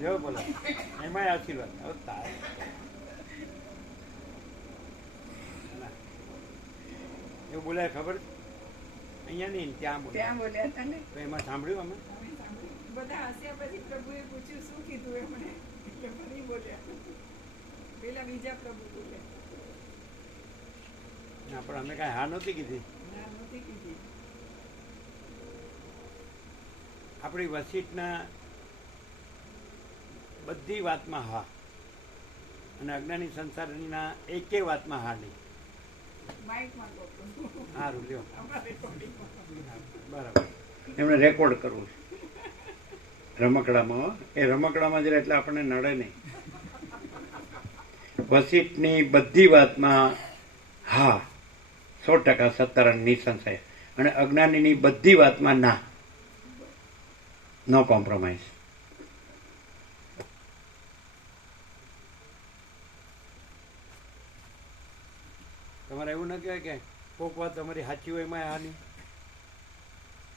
જેવો બોલો એમાંય આશીર્વાદ. હવે તારે એવું બોલાય ખબર અહીંયા નહીં ત્યાં બોલ્યા હતા ને. તો એમાં સાંભળ્યું અમે બધા હસ્યા પછી પ્રભુએ પૂછ્યું શું કીધું એમણે, એટલે ફરી બોલ્યા. પેલા બીજા પ્રભુ બોલ્યા. ના પણ અમે કાંઈ હા નહોતી કીધી. ના નહોતી કીધી. આપણી વસીટના બધી વાતમાં હા, અને અજ્ઞાની સંસારના એકે વાતમાં હા નહીં. માઇકમાં કહો. સારું લ્યો, અમારે રેકોર્ડિંગમાં. બરાબર. એમણે રેકોર્ડ કરવું છે રમકડામાં. એ રમકડામાં જરા એટલે આપણને નડે નહીં. વસીટની બધી વાતમાં હા 100% સત્તારણ નિસંશય, અને અજ્ઞાનીની બધી વાતમાં ના, નો કોમ્પ્રોમાઇઝ. તમારે એવું ન કહેવાય કે કોક વાત તમારી સાચી હોય એમાં હા નહીં.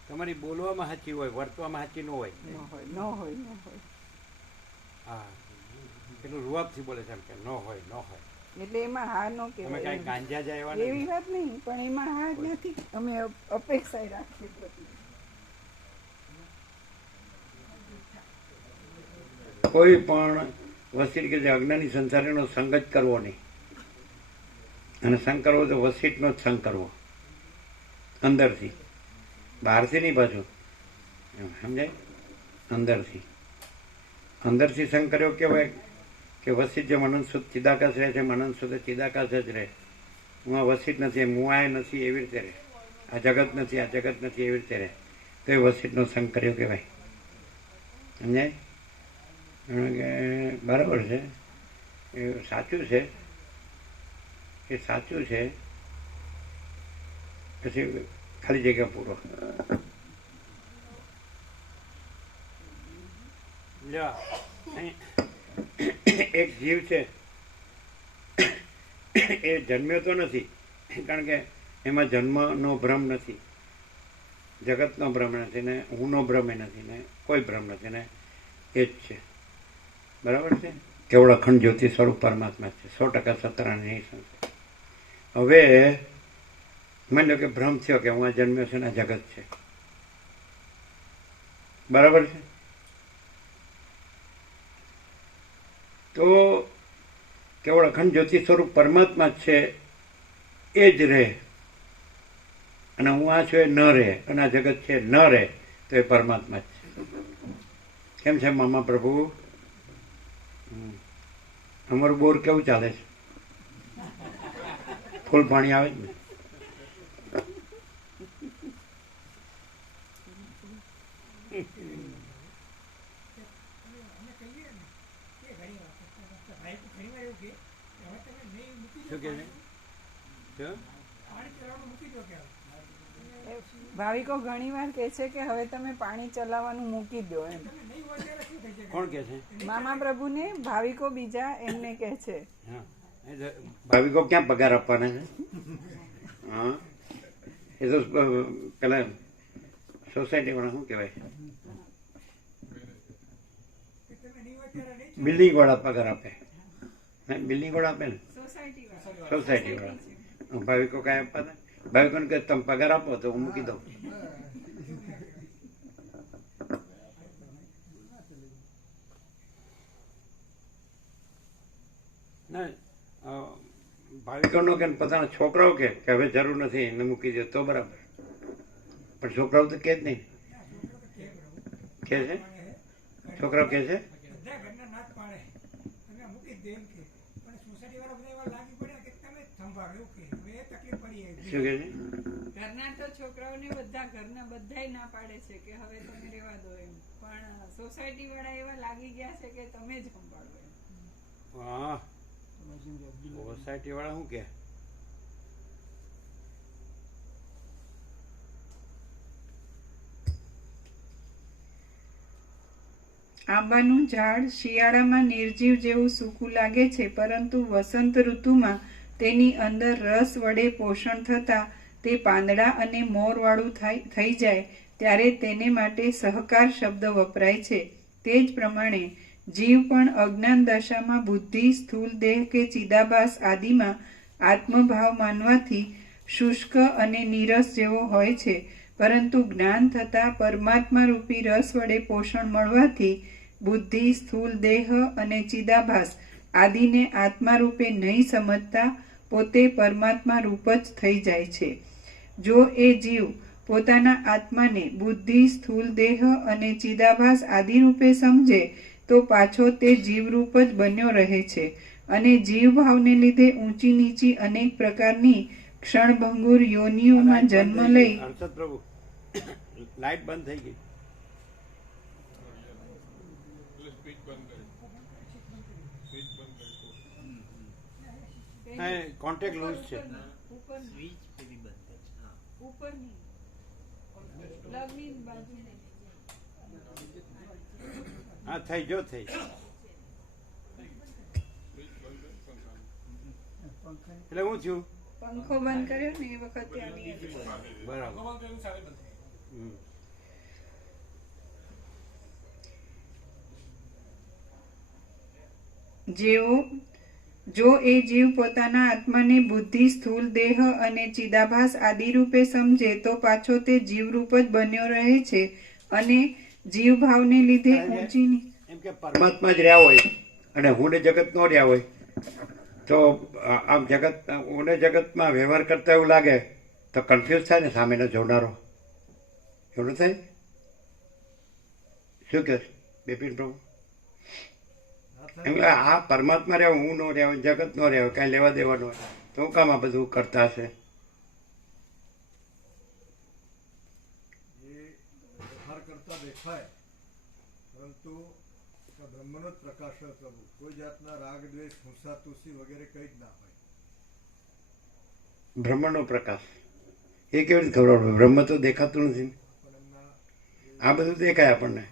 તમારી બોલવામાં સાચી હોય, વર્તવામાં સાચી ન હોય. ન હોય. હા, એટલું રૂઆબથી બોલે છે એમ કે ન હોય, ન હોય. એટલે એમાં હા ન તમે કહેવાય. કાંઈ ગાંજા જાય એવા એવી નથી. વાત નહીં, પણ એમાં હા જ નથી. અમે અપેક્ષા રાખીએ બધી. કોઈ પણ વસીટ કે જે અજ્ઞાની સંસારીનો સંગ જ કરવો નહીં, અને સંગ કરવો તો વસીટનો જ સંગ કરવો અંદરથી. બહારથી નહીં પાછું, સમજાય? અંદરથી શંકર્યો કહેવાય કે વસિત જે મનન શુદ્ધ ચિદાકાશ રહે છે, મનન શુદ્ધ ચિદાકાશ જ રહે. હું આ વસિત નથી, હું આ નથી એવી રીતે રહે, આ જગત નથી, આ જગત નથી એવી રીતે રહે, તો એ વસિતનો શંકર્યો કહેવાય. સમજાય? બરાબર છે, એ સાચું છે, એ સાચું છે. પછી ખાલી જગ્યા પૂરો. એક જીવ છે એ જન્મ્યો તો નથી, કારણ કે એમાં જન્મનો ભ્રમ નથી, જગતનો ભ્રમ નથી, ને હુંનો ભ્રમ નથી, ને કોઈ ભ્રમ નથી, ને એ જ છે. બરાબર છે? કેવળ અખંડ જ્યોતિ સ્વરૂપ પરમાત્મા છે, 100% સત્તારાની સંસ્થા. હવે માની લો કે ભ્રમ થયો કે હું આ જન્મ્યો છે ને આ જગત છે. બરાબર છે? તો કેવળ અખંડ જ્યોતિ સ્વરૂપ પરમાત્મા જ છે, એ જ રહે, અને હું આ છું એ ન રહે, અને આ જગત છે ન રહે, તો એ પરમાત્મા જ છે. કેમ છે મામા પ્રભુ? અમારું બોર કેવું ચાલે છે? ફૂલ પાણી આવે જ ને? શું કે છે? ભાવિકો ઘણીવાર કહે છે કે હવે તમે પાણી ચલાવવાનું મૂકી દો એમ. કોણ કે છે? મામા પ્રભુને ભાવિકો બીજા એમને કહે છે. હા, ભાવિકો ક્યાં પગાર આપવાના છે? હા, એ તો પેલા સોસાયટી વાળા શું કહેવાય, બિલ્ડિંગ વાળા પગાર આપે. બિલ્ડિંગ વાળા આપે ને, સોસાયટી વાળા. ભાવિકો કાંઈ આપવા ને? ભાવિકોને કહે તમે પગાર આપો તો હું મૂકી દઉં. ના, ભાવિકોનો કે પોતાના છોકરાઓ કે હવે જરૂર નથી એને મૂકી દો તો બરાબર, પણ છોકરાઓ તો કે જ નહીં. કે છે છોકરાઓ કે છે શું કે છે? ઘરના તો છોકરાઓને ઘરના બધાય ના પાડે છે કે હવે તમે રહેવા દો એમ, પણ સોસાયટી વાળા એવા લાગી ગયા છે કે તમે જ સંભાળો એમ. હા, સોસાયટી વાળા શું કે? આંબાનું ઝાડ શિયાળામાં નિર્જીવ જેવું સૂકું લાગે છે, પરંતુ વસંત ઋતુમાં તેની અંદર રસ વડે પોષણ થતાં તે પાંદડા અને મોરવાળું થઈ જાય ત્યારે તેને માટે સહકાર શબ્દ વપરાય છે. તે જ પ્રમાણે જીવ પણ અજ્ઞાન દશામાં બુદ્ધિ, સ્થૂલ દેહ કે ચિદાભાસ આદિમાં આત્મભાવ માનવાથી શુષ્ક અને નીરસ જેવો હોય છે, પરંતુ જ્ઞાન થતાં પરમાત્મા રૂપી રસ વડે પોષણ મળવાથી બુદ્ધિ, સ્થૂલ દેહ અને ચિદાભાસ આદિને આત્મા રૂપે નહીં સમજતા પોતે પરમાત્મા રૂપ જ થઈ જાય છે. જો એ જીવ પોતાના આત્માને બુદ્ધિ, સ્થૂલ દેહ અને ચિદાભાસ આદિ રૂપે સમજે તો પાછો તે જીવરૂપ જ બન્યો રહે છે, અને જીવભાવને લીધે ઊંચી નીચી અનેક પ્રકારની ક્ષણભંગુર યોનિઓમાં જન્મ લઈ. હર્ષદ પ્રભુ, લાઈટ બંધ થઈ ગઈ. કોન્ટેક્ટ લૂઝ છે. ઉપરની પ્લગની બાજુ. હા, થઈ જો થઈ. એટલે હું થયું, પંખો બંધ કર્યો ને એ વખતે આવી હતી. બરાબર. જો એ જીવ પોતાના આત્માને બુદ્ધિ, સ્થૂલ દેહ અને ચિદાભાસ આદિ રૂપે સમજે તો પાછો તે જીવરૂપ જ બન્યો રહે છે, અને જીવભાવને લીધે ઊંચી એમ કે પરમાત્મા જ રહ્યા હોય અને હું ને જગત નો રહ્યા હોય તો આમ જગત હું ને જગતમાં વ્યવહાર કરતા એવું લાગે તો કન્ફ્યુઝ થાય ને સામેનો જોનારો. એવું થાય? શું કહે છે બિપિન પ્રભુ? એટલે આ પરમાત્મા રહ્યો, હું ન રહ્યો, જગત ન રહ્યો, કાંઈ લેવા દેવાનો હોય તો હું કામ આ બધું કરતા હશે? એ વ્યવહાર કરતા દેખાય, પરંતુ બ્રહ્મનો જ પ્રકાશ હોય પ્રભુ. કોઈ જાતના રાગ દ્વેષ હુંસા તુસી વગેરે કંઈ જ ના હોય. બ્રહ્મનો પ્રકાશ એ કેવી રીતે ખબર પડે? બ્રહ્મ તો દેખાતું નથી. પણ એમના આ બધું દેખાય આપણને,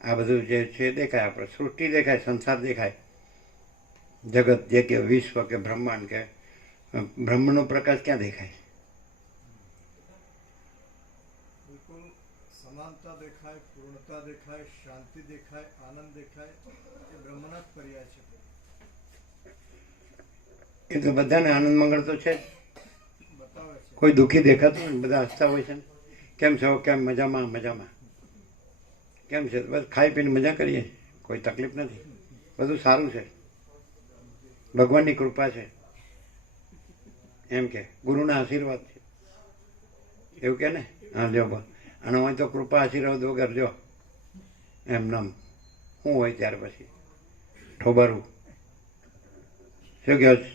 આ બધું જે છે દેખાય, આપણે સૃષ્ટિ દેખાય, સંસાર દેખાય, જગત જે કે વિશ્વ કે બ્રહ્માંડ કે બ્રહ્મનો પ્રકાશ ક્યાં દેખાય? બિલકુલ સમાનતા દેખાય, પૂર્ણતા દેખાય, શાંતિ દેખાય, આનંદ દેખાય. એ બ્રહ્મના જ પર્યાય છે. એ તો બધાને આનંદ મંગળ તો છે જ. બતાવે છે. કોઈ દુઃખી દેખાતું નથી, બધા હસતા હોય છે ને. કેમ છો? કેમ? મજામાં? મજામાં. કેમ છે? બસ ખાઈ પીને મજા કરીએ, કોઈ તકલીફ નથી, બધું સારું છે, ભગવાનની કૃપા છે, એમ કે ગુરુના આશીર્વાદ છે, એવું કે ને. હા લ્યો બા, અને હોય તો કૃપા આશીર્વાદ વગર જો એમ નામ શું હોય ત્યાર પછી ઠોબરું. શું કહો છો?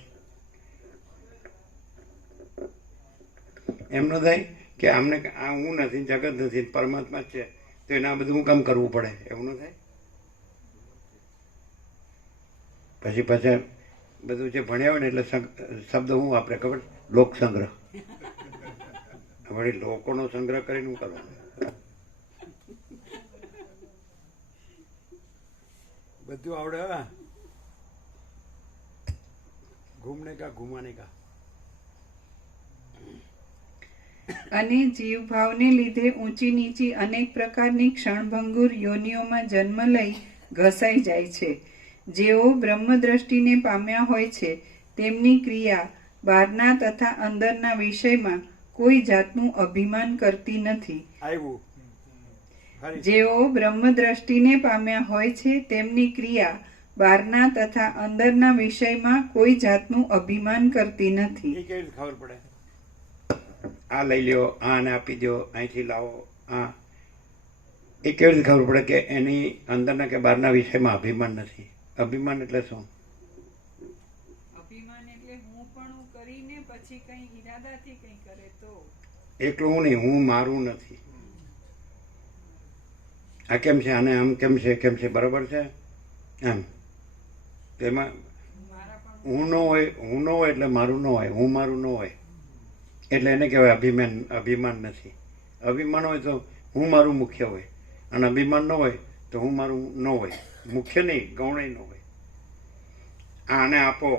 એમ ન થાય કે આમને આ હું નથી, જગત નથી, પરમાત્મા જ છે, તો એને આ બધું હું કામ કરવું પડે? એવું ન થાય? પછી પાછા બધું જે ભણ્યા હોય ને એટલે શબ્દ હું વાપરે ખબર? લોક સંગ્રહ. વળી લોકોનો સંગ્રહ કરીને શું કરવાનું? બધું આવડે. હા, ઘૂમને કા ઘુમાને કા. અને જીવભાવને લીધે ઊંચી નીચી અનેક પ્રકારની ક્ષણભંગુર યોનિઓમાં જન્મ લઈ ઘસાઈ જાય છે. જેઓ બ્રહ્મદ્રષ્ટિને પામ્યા હોય છે તેમની ક્રિયા બહારના તથા અંદરના વિષયમાં કોઈ જાતનું અભિમાન કરતી નથી. આવ્યું. જેઓ બ્રહ્મદ્રષ્ટિને પામ્યા હોય છે તેમની ક્રિયા બહારના તથા અંદરના વિષયમાં કોઈ જાતનું અભિમાન કરતી નથી. એ કેવી રીતે ખબર પડે? આ લઈ લ્યો, આને આપી દો, અહીંથી લાવો, આ એ કેવી રીતે ખબર પડે કે એની અંદરના કે બહારના વિષયમાં અભિમાન નથી? અભિમાન એટલે શું? અભિમાન એટલે હું પણ કરીને પછી કઈ ઈરાદાથી કઈ કરે તો. એકલું હું નહીં, હું મારું નથી. આ કેમ છે, આને આમ કેમ છે, કેમ છે, બરાબર છે એમ. તેમાં હું ન હોય, હું ન હોય એટલે મારું ન હોય, હું મારું ન હોય એટલે એને કહેવાય અભિમાન. અભિમાન નથી. અભિમાન હોય તો હું મારું મુખ્ય હોય, અને અભિમાન ન હોય તો હું મારું ન હોય. મુખ્ય નહીં, ગૌણય ન હોય. આને આપો,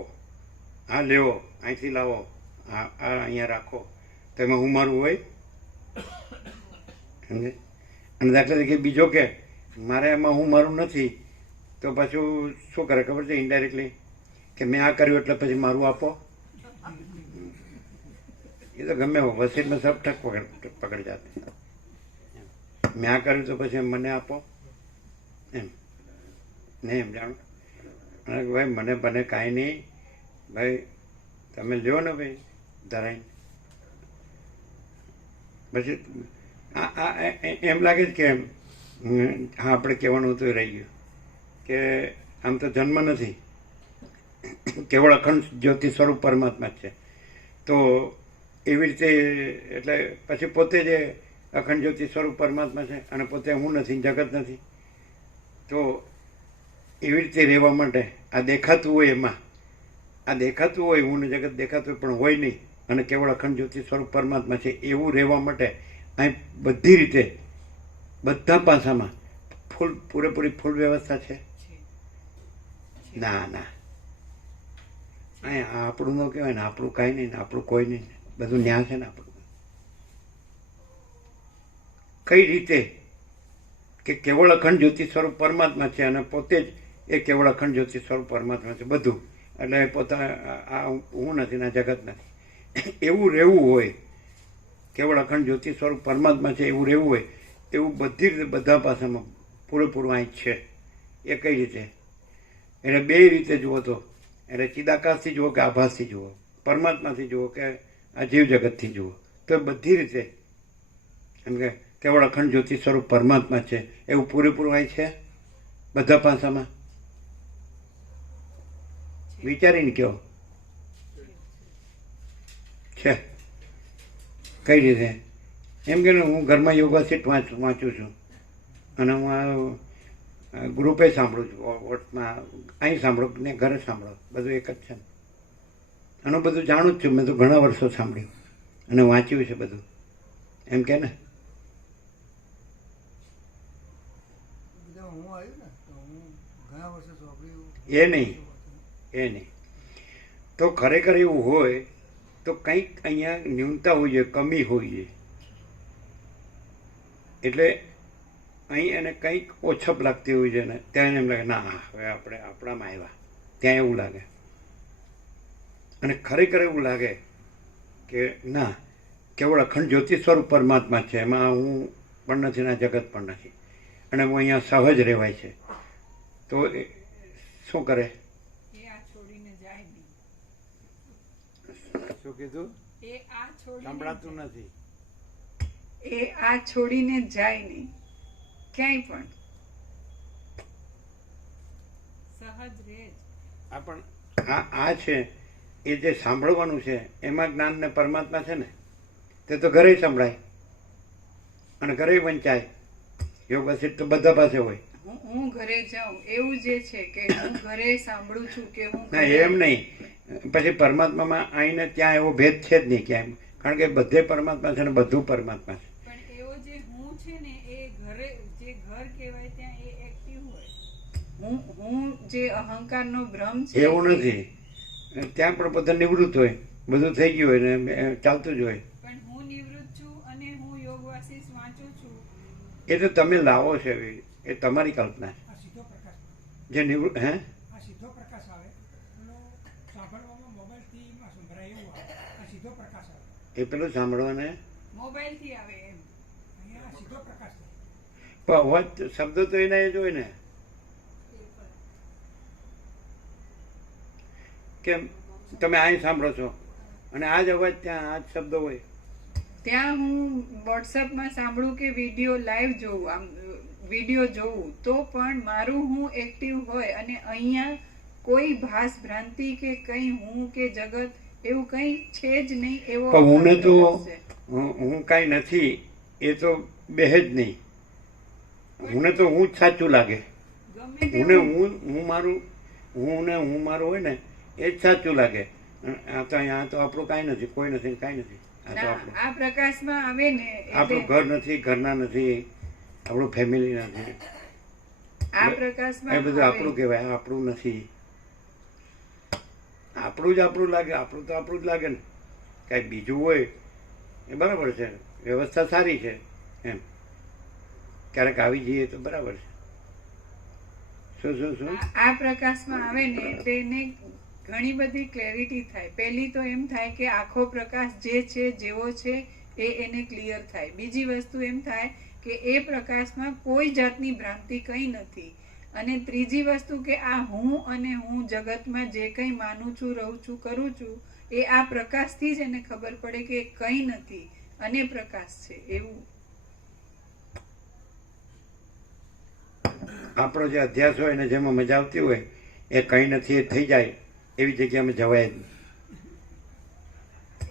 આ લ્યો, અહીંથી લાવો, આ અહીંયા રાખો, તો એમાં હું મારું હોય? સમજે? અને દાખલા તરીકે બીજો કે મારે એમાં હું મારું નથી, તો પાછું શું કરે ખબર છે? ઇનડાયરેક્ટલી કે મેં આ કર્યું એટલે પછી મારું આપો. એ તો ગમે હો, વસીતમાં સબ ઠક પકડી જાતે. મેં આ કર્યું તો પછી મને આપો એમ નહીં, એમ જાણો. અને ભાઈ મને બને કાંઈ નહીં, ભાઈ તમે લ્યો ને ભાઈ ધરાઈને. પછી એમ લાગે છે કે હા આપણે કહેવાનું હતું એ રહી ગયું કે આમ તો જન્મ નથી, કેવળ અખંડ જ્યોતિ સ્વરૂપ પરમાત્મા જ છે. તો એવી રીતે એટલે પછી પોતે જે અખંડ જ્યોતિ સ્વરૂપ પરમાત્મા છે અને પોતે હું નથી, જગત નથી. તો એવી રીતે રહેવા માટે આ દેખાતું હોય એમાં, આ દેખાતું હોય હું ને જગત દેખાતું હોય પણ હોય નહીં અને કેવળ અખંડ જ્યોતિ સ્વરૂપ પરમાત્મા છે એવું રહેવા માટે અહીં બધી રીતે બધા પાસામાં પૂરેપૂરી ફૂલ વ્યવસ્થા છે. ના ના, અહીંયા આપણું ન કહેવાય ને, આપણું કાંઈ નહીં ને, આપણું કોઈ નહીં, બધું ન્યા છે ને આપણું. કઈ રીતે કે કેવળ અખંડ જ્યોતિ સ્વરૂપ પરમાત્મા છે અને પોતે જ એ કેવળ અખંડ જ્યોતિ સ્વરૂપ પરમાત્મા છે બધું. એટલે પોતા આ હું નથી ને જગત નથી એવું રહેવું હોય, કેવળ અખંડ જ્યોતિ સ્વરૂપ પરમાત્મા છે એવું રહેવું હોય, એવું બધી રીતે બધા પાસામાં પૂરેપૂરું અહીં છે. એ કઈ રીતે? એટલે બે રીતે જુઓ તો, એટલે ચિદાકાશથી જુઓ કે આભાસથી જુઓ, પરમાત્માથી જુઓ કે આ જીવ જગતથી જુઓ, તો બધી રીતે. એમ કે કેવળ અખંડ જ્યોતિ સ્વરૂપ પરમાત્મા છે એવું પૂરેપૂરું અહીં છે બધા પાસામાં? વિચારીને કહો. છે કઈ રીતે? એમ કે હું ઘરમાં યોગા સીટ વાંચું છું અને હું આ ગ્રુપે સાંભળું છું, વોટ્સમાં અહીં સાંભળો ને ઘરે સાંભળો, બધું એક જ છે ને. આનું બધું જાણું જ છું, મેં તો ઘણા વર્ષો સાંભળ્યું અને વાંચ્યું છે બધું, એમ કે ને. બધા હું આવ્યું ને તો હું ઘણા વર્ષે સાંભળ્યું. એ નહીં તો ખરેખર એવું હોય તો કંઈક અહીંયા ન્યૂનતા હોવી જોઈએ, કમી હોવી જોઈએ. એટલે અહીં એને કંઈક ઓછપ લાગતી હોય છે ને ત્યાં એમ લાગે ના હવે આપણે આપણામાં આવ્યા, ત્યાં એવું લાગે. અને ખરેખર એવું લાગે કે ના કેવળ અખંડ જ્યોતિ સ્વરૂપ પરમાત્મા છે, એમાં હું પણ નથી ને જગત પણ નથી, અને હું અહીંયા સહજ રહેવાય છે. તો શું કરે? એ આ છોડીને જાય નહીં. શું કીધું? એ આ છોડીને સંભળાતું નથી. એ આ છોડીને જાય નહીં ક્યાંય પણ. સહજ રહે જ. આ પણ આ છે એ જે સાંભળવાનું છે એમાં જ્ઞાન ને પરમાત્મા છે ને, તે તો ઘરે સંભળાય અને ઘરે વંચાય. યોગ સીટ તો બધા પાસે હોય. હું ઘરે જાઉં એવું જે છે કે હું ઘરે સાંભળું છું કે હું ના એમ નહીં, પછી પરમાત્મામાં આવીને ત્યાં એવો ભેદ છે જ નહીં ક્યાંય, કારણ કે બધે પરમાત્મા છે ને બધું પરમાત્મા છે. પણ એવો જે હું છે ને એ ઘરે જે ઘર કહેવાય ત્યાં એ એક્ટિવ હોય. હું જે અહંકારનો ભ્રમ છે એવું નથી, ત્યાં પણ બધા નિવૃત્ત હોય, બધું થઈ ગયું હોય ને ચાલતું જ હોય. પણ હું નિવૃત્ત છું અને હું યોગ વાસીસ વાંચું છું. એ તો તમે લાવો છો એવી, એ તમારી કલ્પના છે. આ સીધો પ્રકાશ જે નિવૃત્ત હે આ સીધો પ્રકાશ આવે પેલો સાંભળવામાં મોબાઈલથી માં સંભળાય એવું આવે. આ સીધો પ્રકાશ આવે, એ પેલું સાંભળવાને મોબાઈલથી આવે એમ. અહીંયા આ સીધો પ્રકાશ થાય. પણ અવાજ શબ્દો તો એના એ જ હોય ને. કેમ તમે અહીં સાંભળો છો અને આ જ અવાજ ત્યાં આ જ શબ્દો હોય. ત્યાં હું વોટ્સઅપમાં સાંભળું કે વિડીયો લાઈવ જોઉં, આમ વિડીયો જોઉં તો પણ મારું હું એક્ટિવ હોય અને અહીંયા કોઈ ભાસ ભ્રાંતિ કે કંઈ હું કે જગત એવું કંઈ છે જ નહીં. એવો પણ હુંને તો પ્રકાશ છે. હું કાંઈ નથી એ તો બેહે જ નહીં. હુંને તો હું જ સાચું લાગે. ગમે હું તેવું મારું હું મારું હોય ને એ જ સાચું લાગે. આ તો અહીંયા તો આપણું કાંઈ નથી, કોઈ નથી, કાંઈ નથી. આ તો ના, આપણું આ પ્રકાશમાં આવે ને આપણું એટલે ઘર નથી, ઘરના નથી, આપણું ફેમિલી નથી, આ એ પ્રકાશમાં બધું આવે. આપણું કહેવાય. આ આપણું નથી, આપણું જ આપણું લાગે. આપણું તો આપણું જ લાગે ને. કાંઈ બીજું હોય એ બરાબર છે, વ્યવસ્થા સારી છે એમ, ક્યારેક આવી જઈએ તો બરાબર છે. શું શું શું આ પ્રકાશમાં આવે ને એટલે એને ઘણી બધી ક્લેરિટી થાય. પહેલી તો એમ થાય કે આખો પ્રકાશ જે છે જેવો છે એ એને ક્લિયર થાય. બીજી વસ્તુ એમ થાય કે એ પ્રકાશમાં કોઈ જાતની ભ્રાંતિ કંઈ નથી. અને ત્રીજી વસ્તુ કે આ હું અને હું જગતમાં જે કંઈ માનું છું, રહું છું, કરું છું એ આ પ્રકાશથી જ એને ખબર પડે કે એ કંઈ નથી અને પ્રકાશ છે એવું. આપણો જે અધ્યાસ હોય ને જેમાં મજા આવતી હોય એ કંઈ નથી એ થઈ જાય એવી જગ્યામાં જવાય જ નહીં.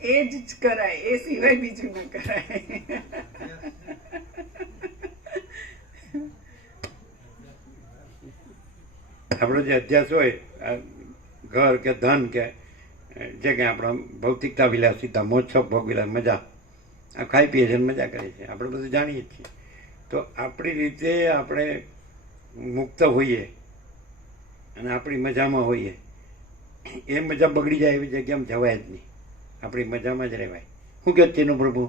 એ જ કરાય, એ સિવાય બીજું ન કરાય. આપણો જે અધ્યાસ હોય ઘર કે ધન કે જે કંઈ આપણા ભૌતિકતા વિલાસિતા, મોજશોખ ભોગવિલાસ, મજા, આ ખાઈ પીએ છે મજા કરીએ છીએ, આપણે બધું જાણીએ જ છીએ. તો આપણી રીતે આપણે મુક્ત હોઈએ અને આપણી મજામાં હોઈએ, એ મજા બગડી જાય એવી જગ્યામાં જવાય જ નહીં. આપણી મજામાં જ રહેવાય. શું કહે ચીનુ પ્રભુ?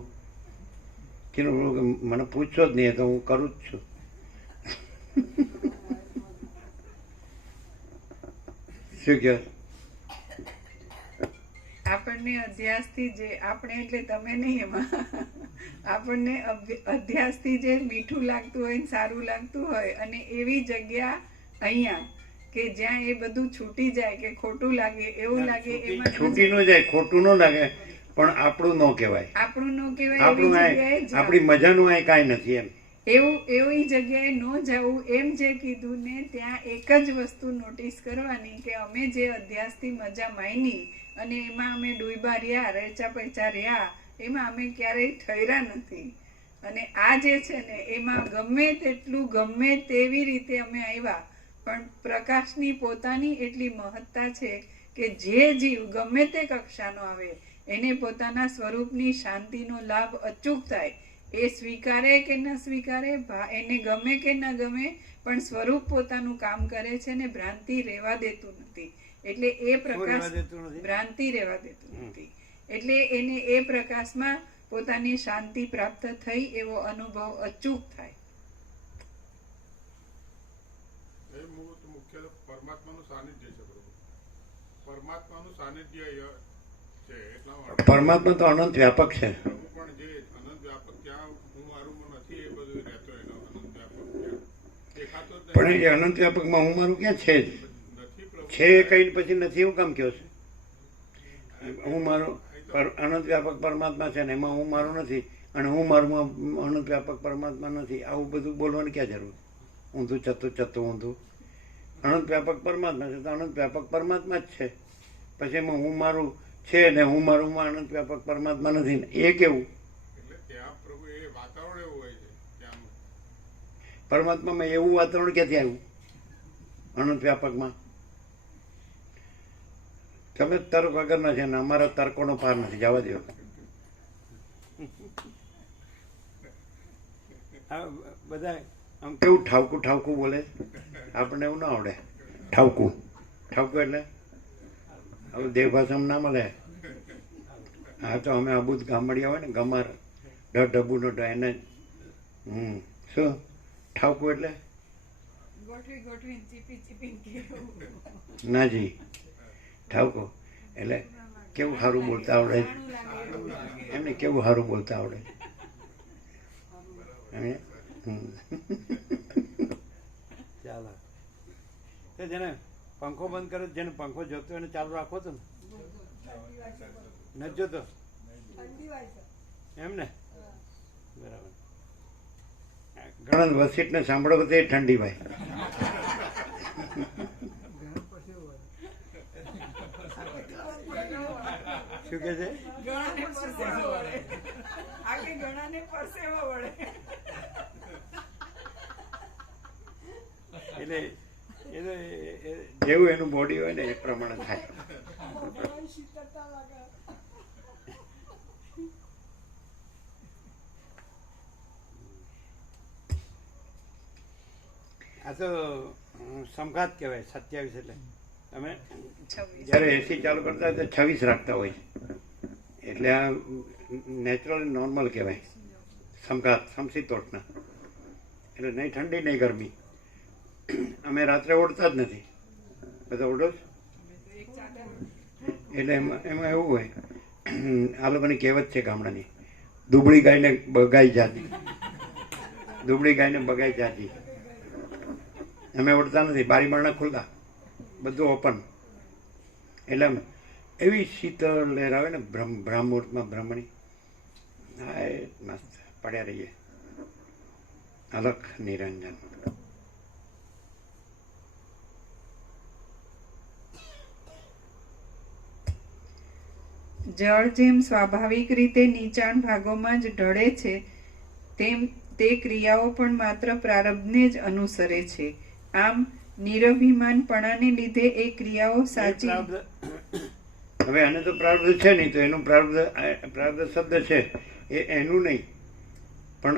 ચીનુ પ્રભુ મને પૂછશો જ નહીં, તો હું કરું જ છું. શું કહો? આપણને અધ્યાસથી જે આપણે એટલે તમે નહીં એમાં આપણને અધ્યાસથી જે મીઠું લાગતું હોય ને સારું લાગતું હોય અને એવી જગ્યા અહીંયા કે જ્યાં એ બધું છૂટી જાય કે ખોટું લાગે એવું લાગે એમાં છૂટી ન જાય, ખોટું ન લાગે. પણ આપણું ન કહેવાય. આપણું ન કહેવાય આપણું એવી આ- જગ્યાએ જાઓ. આપણી મજાનું અહીં કાંઈ નથી એમ. એવી જગ્યાએ ન જવું એમ જે કીધું ને, ત્યાં એક જ વસ્તુ નોટિસ કરવાની કે અમે જે અધ્યાસથી મજા માણી અને એમાં અમે ડૂબા રહ્યા, રેચા પૈચા રહ્યા, એમાં અમે ક્યારેય ઠર્યા નથી. અને આ જે છે ને એમાં ગમે તેટલું ગમે તેવી રીતે અમે આવ્યા, પણ પ્રકાશની પોતાની એટલી મહત્તા છે કે જે જીવ ગમે તે કક્ષાનો આવે એને પોતાના સ્વરૂપની શાંતિનો લાભ અચૂક થાય. એ સ્વીકારે કે ન સ્વીકારે, એને ગમે કે ન ગમે, પણ સ્વરૂપ પોતાનું કામ કરે છે ને ભ્રાંતિ રહેવા દેતું નથી. એટલે એ રહેવા પ્રકાશ દેતું નથી? ભ્રાંતિ રહેવા દેતું નથી. એટલે એને એ પ્રકાશમાં પોતાની શાંતિ પ્રાપ્ત થઈ એવો અનુભવ અચૂક થાય. એ મુખ્ય પરમાત્માનું સાનિધ્ય છે. બરોબર, પરમાત્માનું સાનિધ્ય છે એટલા માટે પરમાત્મા તો અનંત વ્યાપક છે. પ્રભુ પણ જે અનંત વ્યાપક ત્યાં હું મારું નથી એ બધું રહેતો એનો અનંત વ્યાપક ત્યાં દેખાતો જ પણ એ અનંત વ્યાપકમાં હું મારું ક્યાં છે જ નથી પ્રભુ છે કઈ પછી નથી એવું કામ કહો છે? હું મારું અનંત વ્યાપક પરમાત્મા છે ને એમાં હું મારું નથી, અને હું મારું અનંત વ્યાપક પરમાત્મા નથી. આવું બધું બોલવાની ક્યાં જરૂર? ઊંધું ચતું ઊંધું. અનંત વ્યાપક પરમાત્મા છે તો અનંત વ્યાપક પરમાત્મા જ છે. પછી એમાં હું મારું છે ને હું મારું અનંત વ્યાપક પરમાત્મા નથી ને એ કેવું? એટલે ત્યાં પ્રભુ એ વાતાવરણ એવું હોય છે ત્યાંનું. પરમાત્મામાં એવું વાતાવરણ ક્યાંથી આવ્યું અનંત વ્યાપકમાં? તમે તર્ક વગરના છે ને અમારા તર્કોનો પાર નથી, જવા દો. બધા આમ કેવું ઠાવકું ઠાવકું બોલે, આપણને એવું ના આવડે. ઠાવકું એટલે હવે દેવ ભાષામાં ના મળે. હા તો અમે અબુદ ગામડિયા હોય ને, ગમાર ઢબુનો એને શું ઠાવકું એટલે? ગોઠવીને ચીપીને કેવું. નાજી ઠાવકો એટલે કેવું સારું બોલતા આવડે, એમને કેવું સારું બોલતા આવડે. ચાલો તો જેને પંખો બંધ કરે, જેને પંખો જોતો એને ચાલુ રાખો તો ને, નથી જોતો એમ ને? બરાબર. ઘણા વસીટને સાંભળો તો એ ઠંડી ભાઈ. શું કે છે? ઘણાને પરસેવો વળે. આગે ઘણાને પરસેવો વળે. એટલે જેવું એનું બોડી હોય ને એ પ્રમાણે થાય. આ તો સમઘાત કહેવાય 27 એટલે તમે જ્યારે એસી ચાલુ કરતા હોય તો 26 રાખતા હોય છે. એટલે આ નેચરલ નોર્મલ કહેવાય સમઘાત, સમશીતોષ્ણ. એટલે નહીં ઠંડી નહીં ગરમી. અમે રાત્રે ઓઢતા જ નથી, બધા ઓઢો જ. એટલે એમાં એવું હોય, આ લોકોની કહેવત છે ગામડાની, દુબળી ગાયને બગાઈ જાતી, દુબળી ગાયને બગાઈ જાતી. અમે ઓઢતા નથી, બારી બારણા ખુલ્લા, બધું ઓપન. એટલે એવી શીતળ લહેર આવે ને બ્રહ્મુહૂર્તમાં બ્રહ્મણી. હા એ મસ્ત પડ્યા રહીએ, અલખ નિરંજન. જળ જેમ સ્વાભાવિક રીતે નીચાણ ભાગોમાં જ ઢળે છે, તેમ તે ક્રિયાઓ પણ માત્ર પ્રારબ્ધને જ અનુસરે છે. આમ નિરભિમાનપણાને લીધે એ ક્રિયાઓ સાચી. હવે આને તો પ્રારબ્ધ છે નહીં, તો એનું પ્રારબ્ધ શબ્દ છે એ એનું નહીં, પણ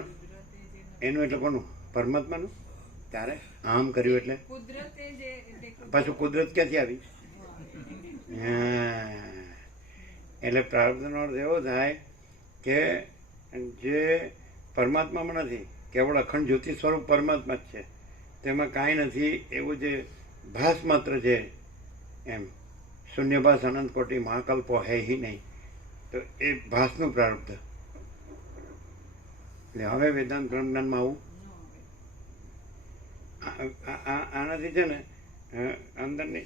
એનું એટલે કોનું? પરમાત્માનું. ત્યારે આમ કર્યું એટલે પાછું કુદરત ક્યાંથી આવી? એટલે પ્રારબ્ધનો અર્થ એવો થાય કે જે પરમાત્મામાં નથી, કેવળ અખંડ જ્યોતિ સ્વરૂપ પરમાત્મા જ છે, તેમાં કાંઈ નથી એવું જે ભાસ માત્ર છે એમ. શૂન્યભાસ અનંત કોટી મહાકલ્પો હે હિ નહીં, તો એ ભાસનું પ્રારબ્ધ. એટલે હવે વેદાંત બ્રહ્મજ્ઞાનમાં આવું આનાથી છે ને અંદરની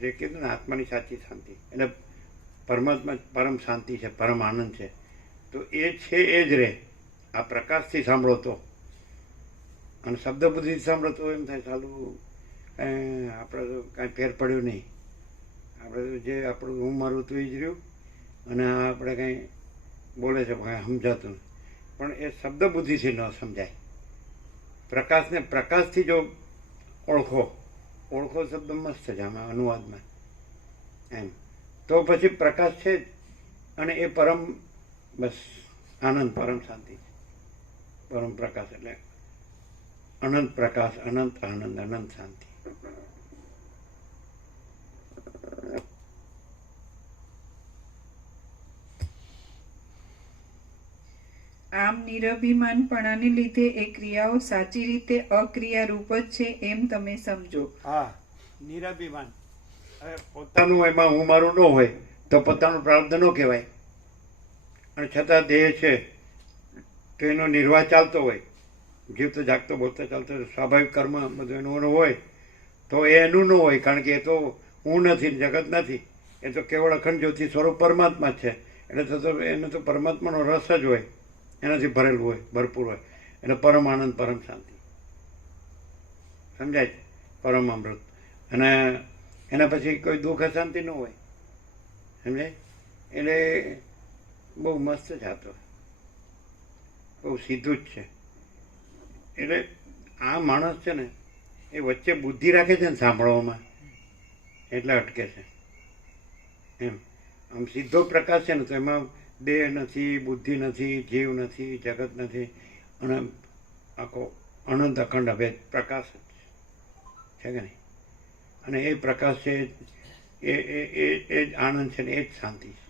જે કીધું ને આત્માની સાચી શાંતિ, એટલે પરમાત્મા પરમ શાંતિ છે, પરમ આનંદ છે. તો એ છે એ જ રહે. આ પ્રકાશથી સાંભળો તો, અને શબ્દ બુદ્ધિથી સાંભળો તો એમ થાય ચાલુ આપણે તો કાંઈ ફેર પડ્યો નહીં. આપણે તો જે આપણું હું મારું તું જ રહ્યું, અને આ આપણે કાંઈ બોલે છે કાંઈ સમજાતું નહીં. પણ એ શબ્દ બુદ્ધિથી ન સમજાય. પ્રકાશને પ્રકાશથી જો ઓળખો શબ્દ મસ્ત છે આમાં અનુવાદમાં એમ, તો પછી પ્રકાશ છે જ, અને એ પરમ બસ આનંદ, પરમ શાંતિ, પરમ પ્રકાશ એટલે અનંત પ્રકાશ, અનંત આનંદ, અનંત શાંતિ. આમ નિરભિમાનપણાને લીધે એ ક્રિયાઓ સાચી રીતે અક્રિયા રૂપ જ છે એમ તમે સમજો. હા, નિરાભિમાન. હવે પોતાનું એમાં હું મારું ન હોય તો પોતાનું પ્રારબ્ધ ન કહેવાય, અને છતાં દેહ છે તો એનો નિર્વાહ ચાલતો હોય, જીવતો જાગતો બોલતો ચાલતો સ્વાભાવિક કર્મ બધું એનું હોય, તો એ એનું ન હોય, કારણ કે એ તો હું નથી, જગત નથી, એ તો કેવળ અખંડ જ્યોતિ સ્વરૂપ પરમાત્મા જ છે. એટલે તો એને તો પરમાત્માનો રસ જ હોય, એનાથી ભરેલું હોય, ભરપૂર હોય, એટલે પરમ આનંદ, પરમ શાંતિ, સમજાય છે, પરમ અમૃત. અને એના પછી કોઈ દુઃખ અશાંતિ ન હોય, સમજાય. એટલે બહુ મસ્ત છે આ તો, બહુ સીધું જ છે. એટલે આ માણસ છે ને એ વચ્ચે બુદ્ધિ રાખે છે ને સાંભળવામાં, એટલે અટકે છે એમ. આમ સીધો પ્રકાશ છે ને તો એમાં દેહ નથી, બુદ્ધિ નથી, જીવ નથી, જગત નથી, અને આખો અનંત અખંડ અભેદ પ્રકાશ જ છે કે નહીં. અને એ પ્રકાશ છે એ જ આનંદ છે ને એ જ શાંતિ છે.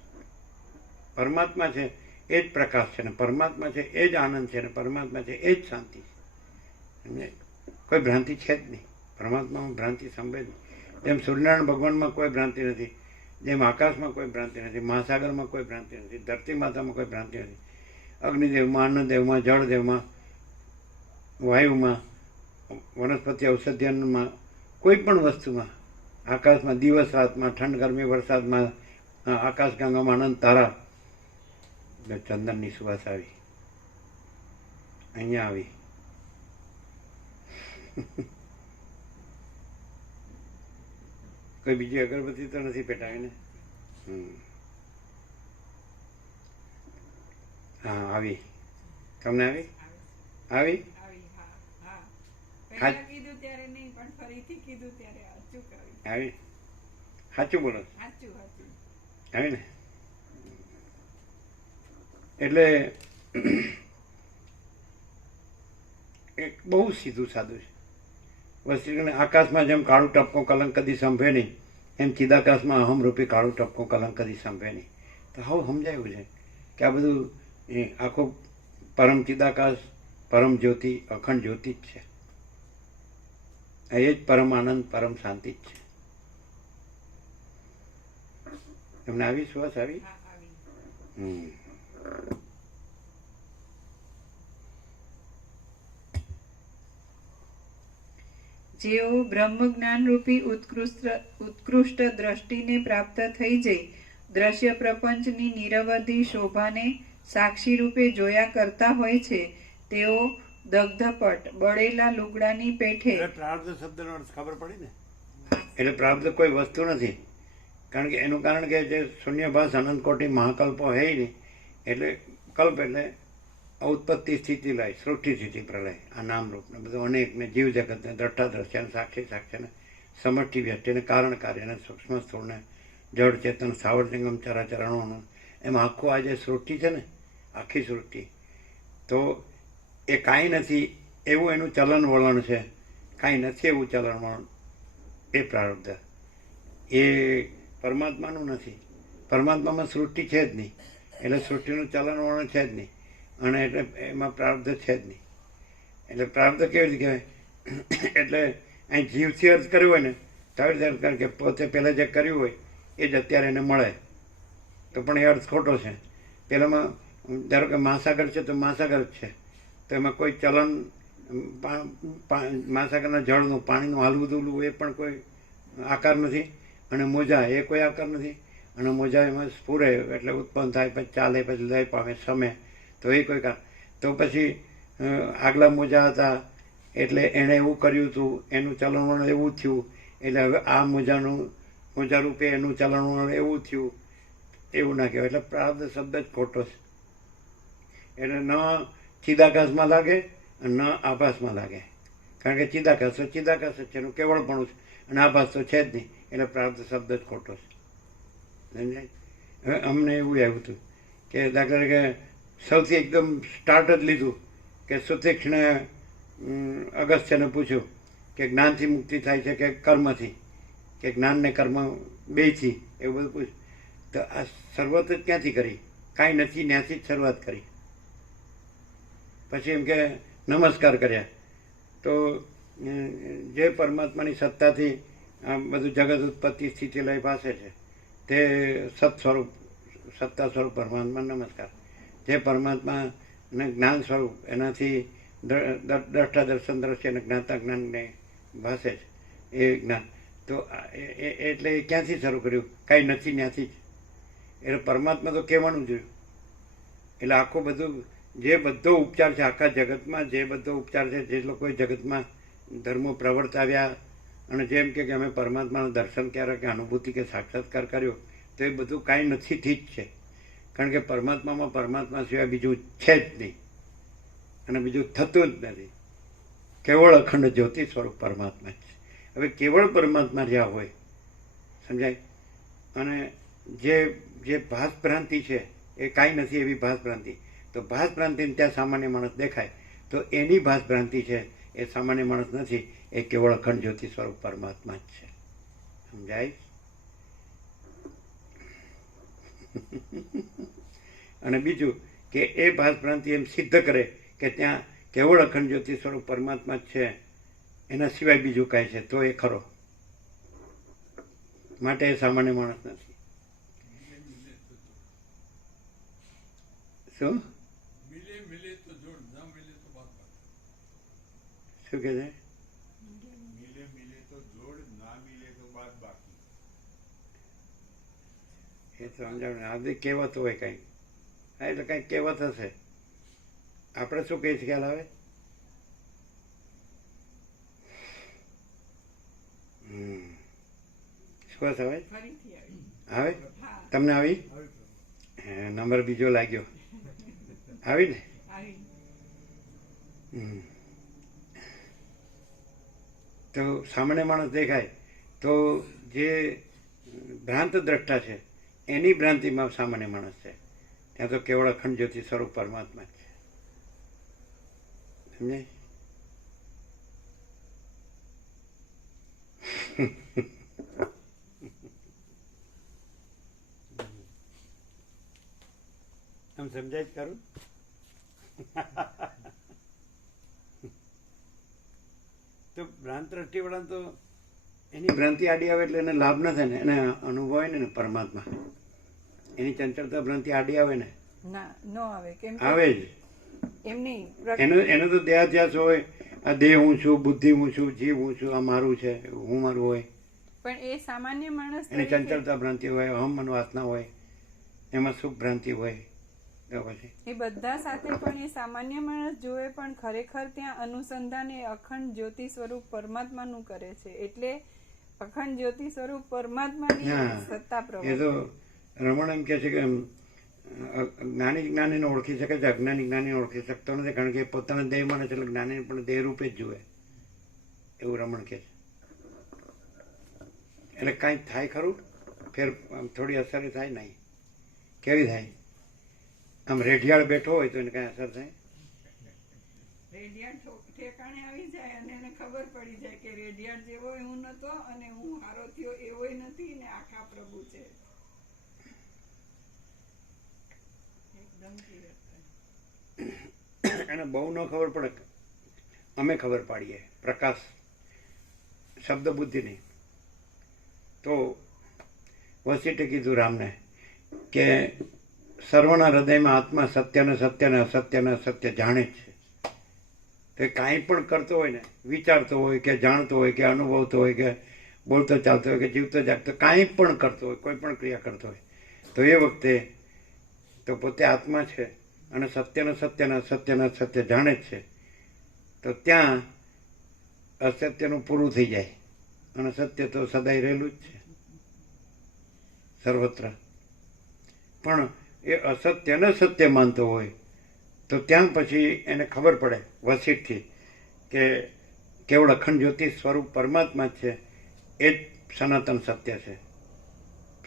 પરમાત્મા છે એ જ પ્રકાશ છે ને પરમાત્મા છે એ જ આનંદ છે ને પરમાત્મા છે એ જ શાંતિ છે. કોઈ ભ્રાંતિ છે જ નહીં. પરમાત્મામાં ભ્રાંતિ સંભવે જ નહીં. જેમ સૂર્યનારાયણ ભગવાનમાં કોઈ ભ્રાંતિ નથી, જેમ આકાશમાં કોઈ ભ્રાંતિ નથી, મહાસાગરમાં કોઈ ભ્રાંતિ નથી, ધરતી માતામાં કોઈ ભ્રાંતિ નથી, અગ્નિદેવમાં, અન્નદેવમાં, જળદેવમાં, વાયુમાં, વનસ્પતિ ઔષધ્યમાં, કોઈ પણ વસ્તુમાં, આકાશમાં, દિવસ રાતમાં, ઠંડ ગરમી વરસાદમાં, આકાશ ગંગામાં અનંત તારા. ચંદનની સુવાસ આવી, અહીંયા આવી. કોઈ બીજી અગરબત્તી તો નથી પેટાવી ને? હા આવી. તમને આવી? આવી? પહેલા કીધું ત્યારે નહીં, પણ ફરીથી કીધું ત્યારે અચૂક આવી. આવી? સાચું બોલો? સાચું સાચું આવી ને? એટલે એક બહુ સીધું સાદું છે વસ્તુ. આકાશમાં જેમ કાળું ટપકો કલંક કદી સંભે નહીં, એમ ચિદાકાશમાં અહમરૂપી કાળું ટપકો કલંક કદી સંભે નહીં. તો હવે સમજાયું છે કે આ બધું આખું પરમ ચિદાકાશ, પરમ જ્યોતિ, અખંડ જ્યોતિ જ છે. એ જ પરમ આનંદ, પરમ શાંતિ જ છે. તમને આવી સુવાસ આવી? જેઓ બ્રહ્મ જ્ઞાન રૂપી ઉત્કૃષ્ટ દ્રષ્ટિને પ્રાપ્ત થઈ જઈ દ્રશ્ય પ્રપંચની નિરવધિ શોભાને સાક્ષી રૂપે જોયા કરતા હોય છે, તેઓ દગ્ધપટ બળેલા લુગડાની પેઠે. પ્રારબ્ધ શબ્દનો અર્થ ખબર પડી ને? એટલે પ્રારબ્ધ કોઈ વસ્તુ નથી, કારણ કે એનું કારણ કે જે શૂન્યભાસ અનંત કોટી મહાકલ્પો હે નહીં, એટલે કલ્પ એટલે ઉત્પત્તિ સ્થિતિ લય, સૃષ્ટિ સ્થિતિ પ્રલય, આ નામરૂપને બધું અનેકને જીવ જગતને દ્રષ્ટા દ્રશ્યને સાક્ષી સાક્ષ્યને સમષ્ટિ વ્યષ્ટિને કારણ કાર્યને સૂક્ષ્મ સ્થૂળને જળ ચેતન સ્થાવર જંગમ ચરાચરણોનું, એમાં આખું આ જે સૃષ્ટિ છે ને, આખી સૃષ્ટિ, તો એ કાંઈ નથી એવું એનું ચલન વલણ છે, કાંઈ નથી એવું ચલન વલણ. એ પ્રારબ્ધ એ પરમાત્માનું નથી. પરમાત્મામાં સૃષ્ટિ છે જ નહીં, એટલે સૃષ્ટિનું ચલન વલણ છે જ નહીં, અને એટલે એમાં પ્રારબ્ધ છે જ નહીં. એટલે પ્રારબ્ધ કેવી રીતે કહેવાય? એટલે અહીં જીવથી અર્થ કર્યો હોય ને તો આવી રીતે અર્થ કરે કે પોતે પહેલાં જે કર્યું હોય એ જ અત્યારે એને મળે, તો પણ એ અર્થ ખોટો છે. પહેલાંમાં ધારો કે મહાસાગર છે તો મહાસાગર જ છે, તો એમાં કોઈ ચલન મહાસાગરના જળનું, પાણીનું હાલવું દુલવું એ પણ કોઈ આકાર નથી, અને મોજા એ કોઈ આકાર નથી, અને મોજા એમાં સ્ફુરે એટલે ઉત્પન્ન થાય, પછી ચાલે, પછી લય પામે, સમે, તો એ કોઈ કારણ. તો પછી આગલા મોજા હતા એટલે એણે એવું કર્યું હતું, એનું ચલણવલણ એવું થયું, એટલે હવે આ મોજા રૂપે એનું ચલણવલણ એવું થયું, એવું ના કહેવાય. એટલે પ્રારબ્ધ શબ્દ જ ખોટો છે. એટલે ન ચિદાકાશમાં લાગે અને ન આભાસમાં લાગે, કારણ કે ચિદાકાશ તો ચિદાકાશ જ છે, એનું કેવળપણું છે, અને આભાસ તો છે જ નહીં. એટલે પ્રારબ્ધ શબ્દ જ ખોટો છે. સમજાય? હવે અમને એવું આવ્યું હતું કે દાખલા તરીકે સૌથી એકદમ સ્ટાર્ટ જ લીધું કે સુતીક્ષ્ણે અગસ્ત્યને પૂછ્યું કે જ્ઞાનથી મુક્તિ થાય છે કે કર્મથી, કે જ્ઞાન ને કર્મ બેયથી, એવું બધું પૂછ્યું. તો આ શરૂઆત જ ક્યાંથી કરી? કાંઈ નથી, ત્યાંથી જ શરૂઆત કરી. પછી એમ કે નમસ્કાર કર્યા. તો જે પરમાત્માની સત્તાથી આ બધું જગત ઉત્પત્તિ સ્થિતિ લય પાસે છે તે સત સ્વરૂપ, સત્તા સ્વરૂપ પરમાત્મા નમસ્કાર. જે પરમાત્માને જ્ઞાન સ્વરૂપ, એનાથી દ્રષ્ટા દર્શન દ્રશ્ય અને જ્ઞાતા જ્ઞાનને ભાષે છે એ જ્ઞાન. તો એટલે એ ક્યાંથી શરૂ કર્યું? કાંઈ નથી, ત્યાંથી જ. એટલે પરમાત્મા તો કહેવાનું જોયું. એટલે આખું બધું જે બધો ઉપચાર છે આખા જગતમાં, જે બધો ઉપચાર છે, જે લોકોએ જગતમાં ધર્મો પ્રવર્તાવ્યા અને જેમ કે અમે પરમાત્માનું દર્શન કર્યા કે અનુભૂતિ કે સાક્ષાત્કાર કર્યો, તો એ બધું કાંઈ નથી, ઠીક છે. કારણ કે પરમાત્મામાં પરમાત્મા સિવાય બીજું છે જ નહીં અને બીજું થતું જ નથી. કેવળ અખંડ જ્યોતિ સ્વરૂપ પરમાત્મા જ છે. હવે કેવળ પરમાત્મા જ્યાં હોય, સમજાય? અને જે ભાસ ભ્રાંતિ છે એ કાંઈ નથી એવી ભાસ ભ્રાંતિ. તો ભાસ ભ્રાંતિને ત્યાં સામાન્ય માણસ દેખાય, તો એની ભાસ ભ્રાંતિ છે એ સામાન્ય માણસ નથી, એ કેવળ અખંડ જ્યોતિ સ્વરૂપ પરમાત્મા જ છે. સમજાય? અને બીજું કે એ ભાસ ભ્રાંતિ એમ સિદ્ધ કરે કે ત્યાં કેવળ અખંડ જ્યોતિ સ્વરૂપ પરમાત્મા જ છે, એના સિવાય બીજું કાંઈ છે, તો એ ખરો. માટે એ સામાન્ય માણસ નથી. શું શું કે છે? એ તો સમજાવ ને. આ કહેવત હોય કંઈક, હા, એટલે કંઈક કહેવત હશે. આપણે શું કહીએ છીએ ખ્યાલ આવે? શું આવે? ફરીથી આવી. આવે? હા, તમને આવી? આવી નંબર બીજો લાગ્યો. આવી ને? આવી. તો સામાન્ય માણસ દેખાય તો જે ભ્રાંત દ્રષ્ટા છે એની ભ્રાંતિમાં સામાન્ય માણસ છે. ત્યાં તો કેવળ અખંડ જ્યોતિ સ્વરૂપ પરમાત્મા છે. સમજાય? આમ સમજાય જ ખરું? તો ભ્રાંત દ્રષ્ટિવાળા તો એની ભ્રાંતિ આડી આવે એટલે એને લાભ ન થાય ને, એને અનુભવ હોય ને પરમાત્મા. એની ચંચળતા ભ્રાંતિ આડી આવે ને, ના ન આવે. કેમ આવે જ. એમની એનો તો દેહાધ્યાસ હોય, આ દેહ હું છું, બુદ્ધિ હું છું, જીવ હું છું, આ મારું છે, હું મારું હોય. પણ એ સામાન્ય માણસ એની ચંચળતા ભ્રાંતિ હોય, અહમ મન વાસના હોય, એમાં સુખ ભ્રાંતિ હોય. પછી એ બધા સાથે પણ એ સામાન્ય માણસ જોવે, પણ ખરેખર ત્યાં અનુસંધાન એ અખંડ જ્યોતિ સ્વરૂપ પરમાત્માનું કરે છે. એટલે અખંડ જ્યોતિ સ્વરૂપ પરમાત્માની સત્તા એ પ્રવર્તે. તો રમણ એમ કે છે કે જ્ઞાની જ્ઞાનીને ઓળખી શકે છે, અજ્ઞાની જ્ઞાનીને ઓળખી શકતો નથી, કારણ કે પોતાના દેહ માને છે એટલે જ્ઞાનીને પણ દેહ રૂપે જ જુએ, એવું રમણ કે છે. એટલે કાંઈ થાય ખરું? ફેર થોડી અસર થાય નહીં? કેવી થાય? આમ રેઢિયાળ બેઠો હોય તો એને કાંઈ અસર થાય? રેડિયાળ ઠેકાણે આવી જાય અને એને ખબર પડી જાય કે રેડિયાળ જેવો હું નતો અને હું હારો થયો એવોય નથી ને આખા પ્રભુ છે. એકદમ ક્લિયર થાય. એને બહુ ન ખબર પડે, અમે ખબર પાડીએ. પ્રકાશ શબ્દ બુદ્ધિ નહીં. તો વસીટે કીધું રામને કે સર્વના હૃદયમાં આત્મા સત્યને સત્યને અસત્યને અસત્ય જાણે જ છે. તે કાંઈ પણ કરતો હોય ને, વિચારતો હોય કે જાણતો હોય કે અનુભવતો હોય કે બોલતો ચાલતો હોય કે જીવતો જાગતો કાંઈ પણ કરતો હોય, કોઈ પણ ક્રિયા કરતો હોય, તો એ વખતે તો પોતે આત્મા છે અને સત્યના સત્ય જાણે જ છે. તો ત્યાં અસત્યનું પૂરું થઈ જાય અને સત્ય તો સદાય રહેલું જ છે સર્વત્ર. પણ એ અસત્યને સત્ય માનતો હોય તો ત્યાં પછી એને ખબર પડે વસીઠથી કે કેવળ અખંડ જ્યોતિ સ્વરૂપ પરમાત્મા છે, એ જ સનાતન સત્ય છે,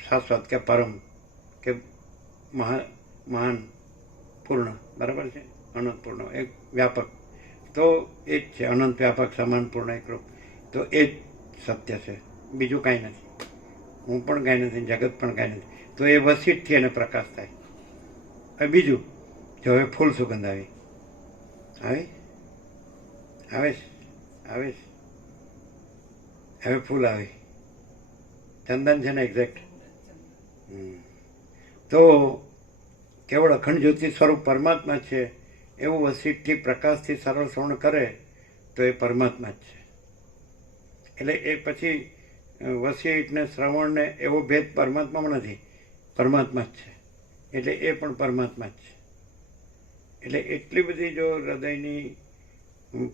શાશ્વત કે પરમ કે મહાન પૂર્ણ, બરાબર છે, અનંત પૂર્ણ, એક વ્યાપક. તો એ જ છે અનંત વ્યાપક સમાન પૂર્ણ એકરૂપ. તો એ જ સત્ય છે, બીજું કાંઈ નથી. હું પણ કાંઈ નથી, જગત પણ કાંઈ નથી. તો એ વસીઠથી એને પ્રકાશ થાય. હવે બીજું, જો હવે ફૂલ સુગંધ આવી આવે હવે ફૂલ આવી, ચંદન છે ને એક્ઝેક્ટ. તો કેવળ અખંડ જ્યોતિ સ્વરૂપ પરમાત્મા છે એવું વસીઠથી પ્રકાશથી સરળ શ્રવણ કરે તો એ પરમાત્મા જ છે. એટલે એ પછી વસીઠને શ્રવણને એવો ભેદ પરમાત્મામાં નથી, પરમાત્મા જ છે. એટલે એ પણ પરમાત્મા જ છે. એટલે એટલી બધી જો હૃદયની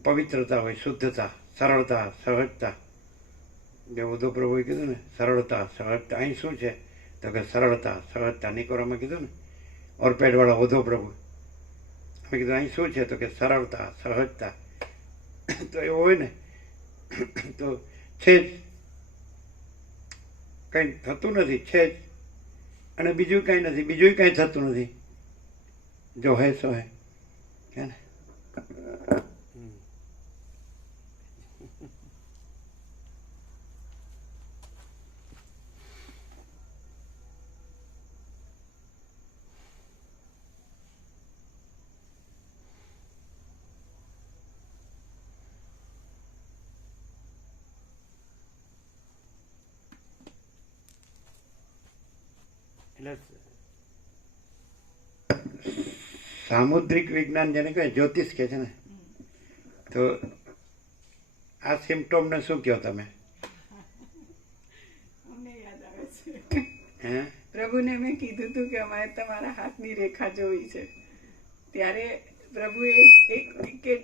પવિત્રતા હોય, શુદ્ધતા, સરળતા, સહજતા, જે ઉદ્ધવ પ્રભુએ કીધું ને સરળતા સહજતા, અહીં શું છે તો કે સરળતા સહજતા. નિકોરામાં કીધું ને ઓરપેડવાળા ઉદ્ધવ પ્રભુ, મેં કીધું અહીં શું છે તો કે સરળતા સહજતા. તો એવું હોય ને તો છે જ, કંઈ થતું નથી, છે જ. અને બીજું કાંઈ નથી, બીજું કાંઈ થતું નથી. જો હે સો હે, કે ને. એટલે સામુદ્રિક વિજ્ઞાન જેને કહે, જ્યોતિષ કહે છે ને, તો આ સિમ્પટોમને શું કહો તમે? અમને યાદ આવે છે, હે, પ્રભુને મેં કીધું હતું કે અમારે તમારા હાથની રેખા જોવી છે. ત્યારે પ્રભુએ એક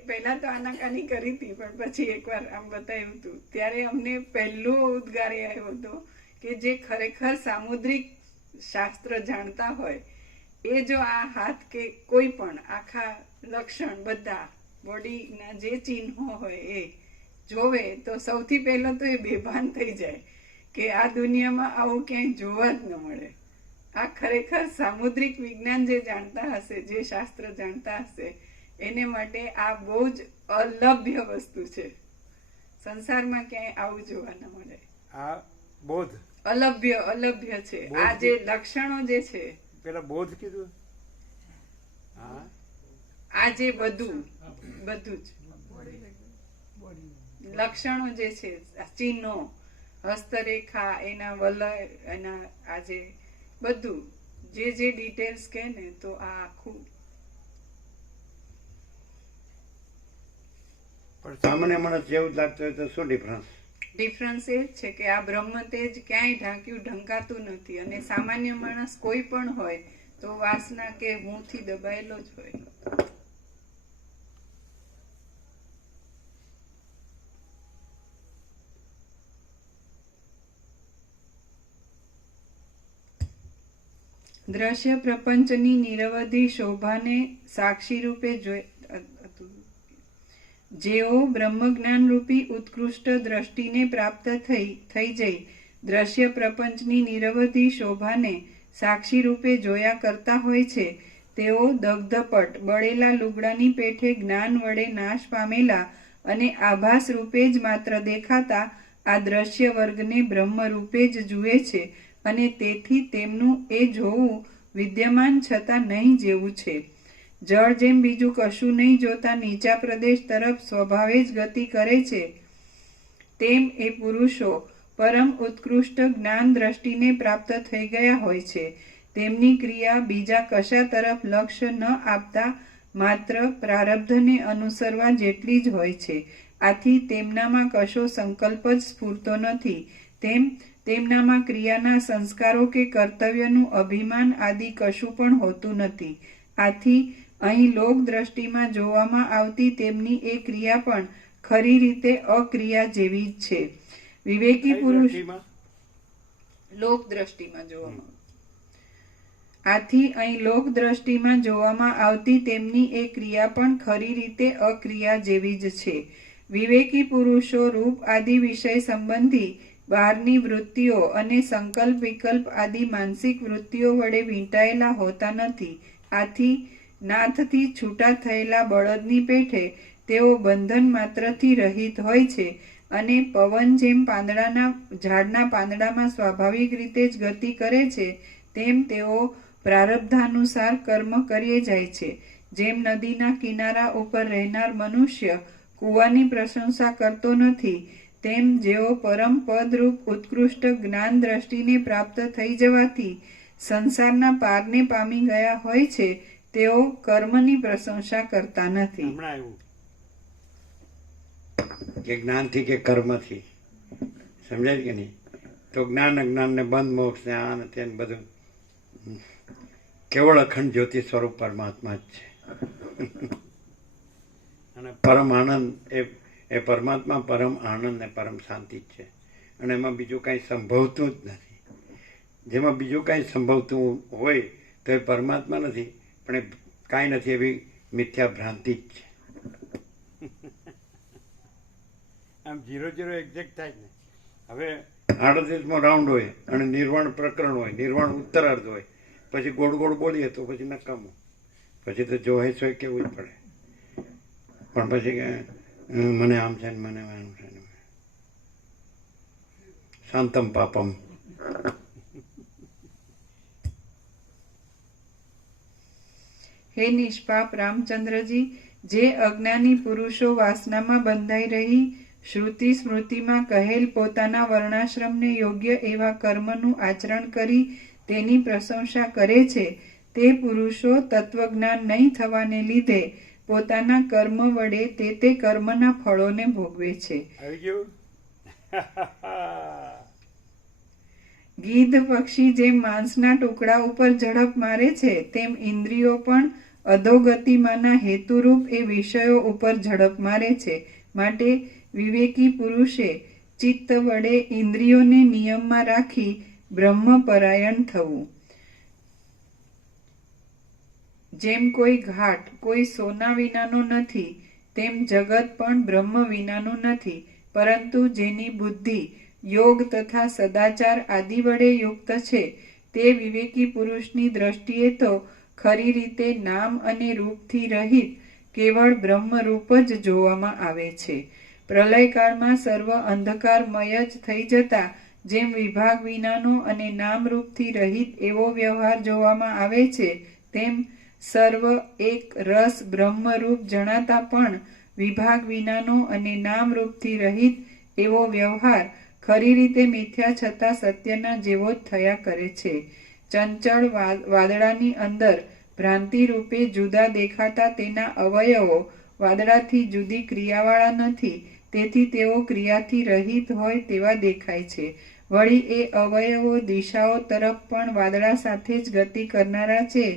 પહેલા તો આનાકાની કરી હતી, પણ પછી એકવાર આમ બતાવ્યું હતું. ત્યારે અમને પહેલો ઉદ્ગાર એ આવ્યો હતો કે જે ખરેખર સામુદ્રિક શાસ્ત્ર જાણતા હોય એ જો આ હાથ કે કોઈ પણ આખા લક્ષણ બધા બોડીના જે ચિહ્નો હોય એ જોવે તો સૌથી પહેલો તો એ બેભાન થઈ જાય કે આ દુનિયામાં આવું ક્યાંય જોવા જ ન મળે. આ ખરેખર સામુદ્રિક વિજ્ઞાન જે જાણતા હશે, જે શાસ્ત્ર જાણતા હશે, એને માટે આ બહુ જ અલભ્ય વસ્તુ છે. સંસારમાં ક્યાંય આવું જોવા ન મળે. આ બોધ અલભ્ય છે. આ જે લક્ષણો જે છે, પેલા બોધ કીધું, હા, આ જે બધું જ લક્ષણો જે છે, ચિહ્નો, હસ્તરેખા, એના વલય, એના આ જે બધું જે ડિટેલ્સ કે ને, તો આ આખું. પણ સામાન્ય માણસ જેવું જ લાગતું હોય તો શું ડિફરન્સ? ડિફરન્સ એ જ છે કે આ બ્રહ્મ તેજ ક્યાંય ઢંકાતું નથી. અને સામાન્ય માણસ કોઈ પણ હોય તો વાસના કે હુંથી દબાયેલો જ હોય. દ્રશ્ય પ્રપંચની નિરવધિ શોભાને સાક્ષી રૂપે જેઓ બ્રહ્મજ્ઞાન રૂપી ઉત્કૃષ્ટ દ્રષ્ટિને પ્રાપ્ત થઈ જઈ દ્રશ્ય પ્રપંચની નિરવધિ શોભાને સાક્ષી રૂપે જોયા કરતા હોય છે, તેઓ દગ્ધપટ બળેલા લુગડાની પેઠે જ્ઞાન વડે નાશ પામેલા અને આભાસ રૂપે જ માત્ર દેખાતા આ દ્રશ્ય વર્ગને બ્રહ્મ રૂપે જ જુએ છે. અને તેથી તેમનું એ જોવું વિદ્યમાન છતાં નહીં જેવું છે. જળ જેમ બીજું કશું નહીં જોતા નીચા પ્રદેશ તરફ સ્વભાવે જ ગતિ કરે છે, તેમ એ પુરુષો પરમ ઉત્કૃષ્ટ જ્ઞાન દ્રષ્ટિને પ્રાપ્ત થઈ ગયા હોય છે. તેમની ક્રિયા બીજા કશા તરફ લક્ષ્ય ન આપતા માત્ર પ્રારબ્ધને અનુસરવા જેટલી જ હોય છે. આથી તેમનામાં કશો સંકલ્પ જ સ્ફૂરતો નથી. તેમ તેમનામાં ક્રિયાના સંસ્કારો કે કર્તવ્યનું અભિમાન આદિ કશું પણ હોતું નથી. આથી અહીં લોક દ્રષ્ટિમાં જોવામાં આવતી તેમની એ ક્રિયા પણ ખરી રીતે અક્રિયા જેવી જ છે. વિવેકી પુરુષ લોક દ્રષ્ટિમાં જોવામાં આથી અહીં લોક દ્રષ્ટિમાં જોવામાં આવતી તેમની એ ક્રિયા પણ ખરી રીતે અક્રિયા જેવી જ છે. વિવેકી પુરુષો રૂપ આદિ વિષય સંબંધી બહારની વૃત્તિઓ અને સંકલ્પ વિકલ્પ આદિ માનસિક વૃત્તિઓ વડે વીંટાયેલા હોતા નથી. આથી નાથથી છૂટા થયેલા બળદની પેઠે તેઓ બંધન માત્રથી રહિત હોય છે અને પવન જેમ ઝાડના પાંદડામાં સ્વાભાવિક રીતે જ ગતિ કરે છે તેમ તેઓ પ્રારબ્ધાનુસાર કર્મ કરીએ જાય છે. જેમ નદીના કિનારા ઉપર રહેનાર મનુષ્ય કૂવાની પ્રશંસા કરતો નથી, તેમ જેઓ પરમ પદરૂપ ઉત્કૃષ્ટ જ્ઞાન દ્રષ્ટિને પ્રાપ્ત થઈ જવાથી સંસારના પારને પામી ગયા હોય છે તેઓ કર્મની પ્રશંસા કરતા નથી. હમણાં એવું કે જ્ઞાનથી કે કર્મથી સમજાય કે નહીં? તો જ્ઞાન અજ્ઞાનને બંધ મોક્ષ ને આ ને તે બધું કેવળ અખંડ જ્યોતિ સ્વરૂપ પરમાત્મા જ છે. અને પરમ આનંદ એ પરમાત્મા પરમ આનંદ ને પરમ શાંતિ જ છે. અને એમાં બીજું કાંઈ સંભવતું જ નથી. જેમાં બીજું કાંઈ સંભવતું હોય તો એ પરમાત્મા નથી, પણ એ કાંઈ નથી એવી મિથ્યા ભ્રાંતિ જ છે. આમ 0-0 એક્ઝેક્ટ થાય ને. હવે 38મો રાઉન્ડ હોય અને નિર્વાણ પ્રકરણ હોય, નિર્વાણ ઉત્તરાર્ધ હોય, પછી ગોળ ગોળ બોલીએ તો પછી નકામું. પછી તો જો હોય તો કેવું જ પડે. પણ પછી કે મને આમ છે ને મને આમ છે ને શાંતમ પાપમ. હે નિષ્પાપ રામચંદ્રજી, જે અજ્ઞાની પુરુષો વાસનામાં બંધાઈ રહી શ્રુતિ સ્મૃતિમાં કહેલ પોતાના વર્ણાશ્રમને યોગ્ય એવા કર્મનું આચરણ કરી તેની પ્રશંસા કરે છે, તે પુરુષો તત્વજ્ઞાન નહીં થવાને લીધે પોતાના કર્મ વડે તે કર્મના ફળોને ભોગવે છે. આવી ગયું? ગીધ પક્ષી જેમ માંસના ટુકડા ઉપર ઝડપ મારે છે, તેમ ઇન્દ્રિયો પણ અધોગતિમાંના હેતુરૂપ એ વિષયો ઉપર ઝડપ મારે છે. માટે વિવેકી પુરુષે ચિત્ત વડે ઇન્દ્રિયોને નિયમમાં રાખી બ્રહ્મપરાયણ થવું. જેમ કોઈ ઘાટ કોઈ સોના વિનાનો નથી, તેમ જગત પણ બ્રહ્મ વિનાનું નથી. પરંતુ જેની બુદ્ધિ યોગ તથા સદાચાર આદિ વડે યુક્ત છે, તે વિવેકી પુરુષની દ્રષ્ટિએ તો ખરી રીતે નામ અને રૂપથી રહિત કેવળ બ્રહ્મરૂપ જ જોવામાં આવે છે. પ્રલયકાળમાં સર્વ અંધકારમય જ થઈ જતા જેમ વિભાગ વિનાનો અને નામરૂપથી રહિત એવો વ્યવહાર જોવામાં આવે છે, તેમ સર્વ એક રસ બ્રહ્મરૂપ જણાતા પણ વિભાગ વિનાનો અને નામરૂપથી રહિત એવો વ્યવહાર ખરી રીતે મિથ્યા છતાં સત્યના જેવો જ થયા કરે છે. ચંચળ વાદળાની અંદર ભ્રાંતિ રૂપે જુદા દેખાતા તેના અવયવો વાદળાથી જુદી ક્રિયાવાળા નથી, તેથી તેઓ ક્રિયાથી રહિત હોય તેવા દેખાય છે. વળી એ અવયવો દિશાઓ તરફ પણ વાદળા સાથે જ ગતિ કરનારા છે,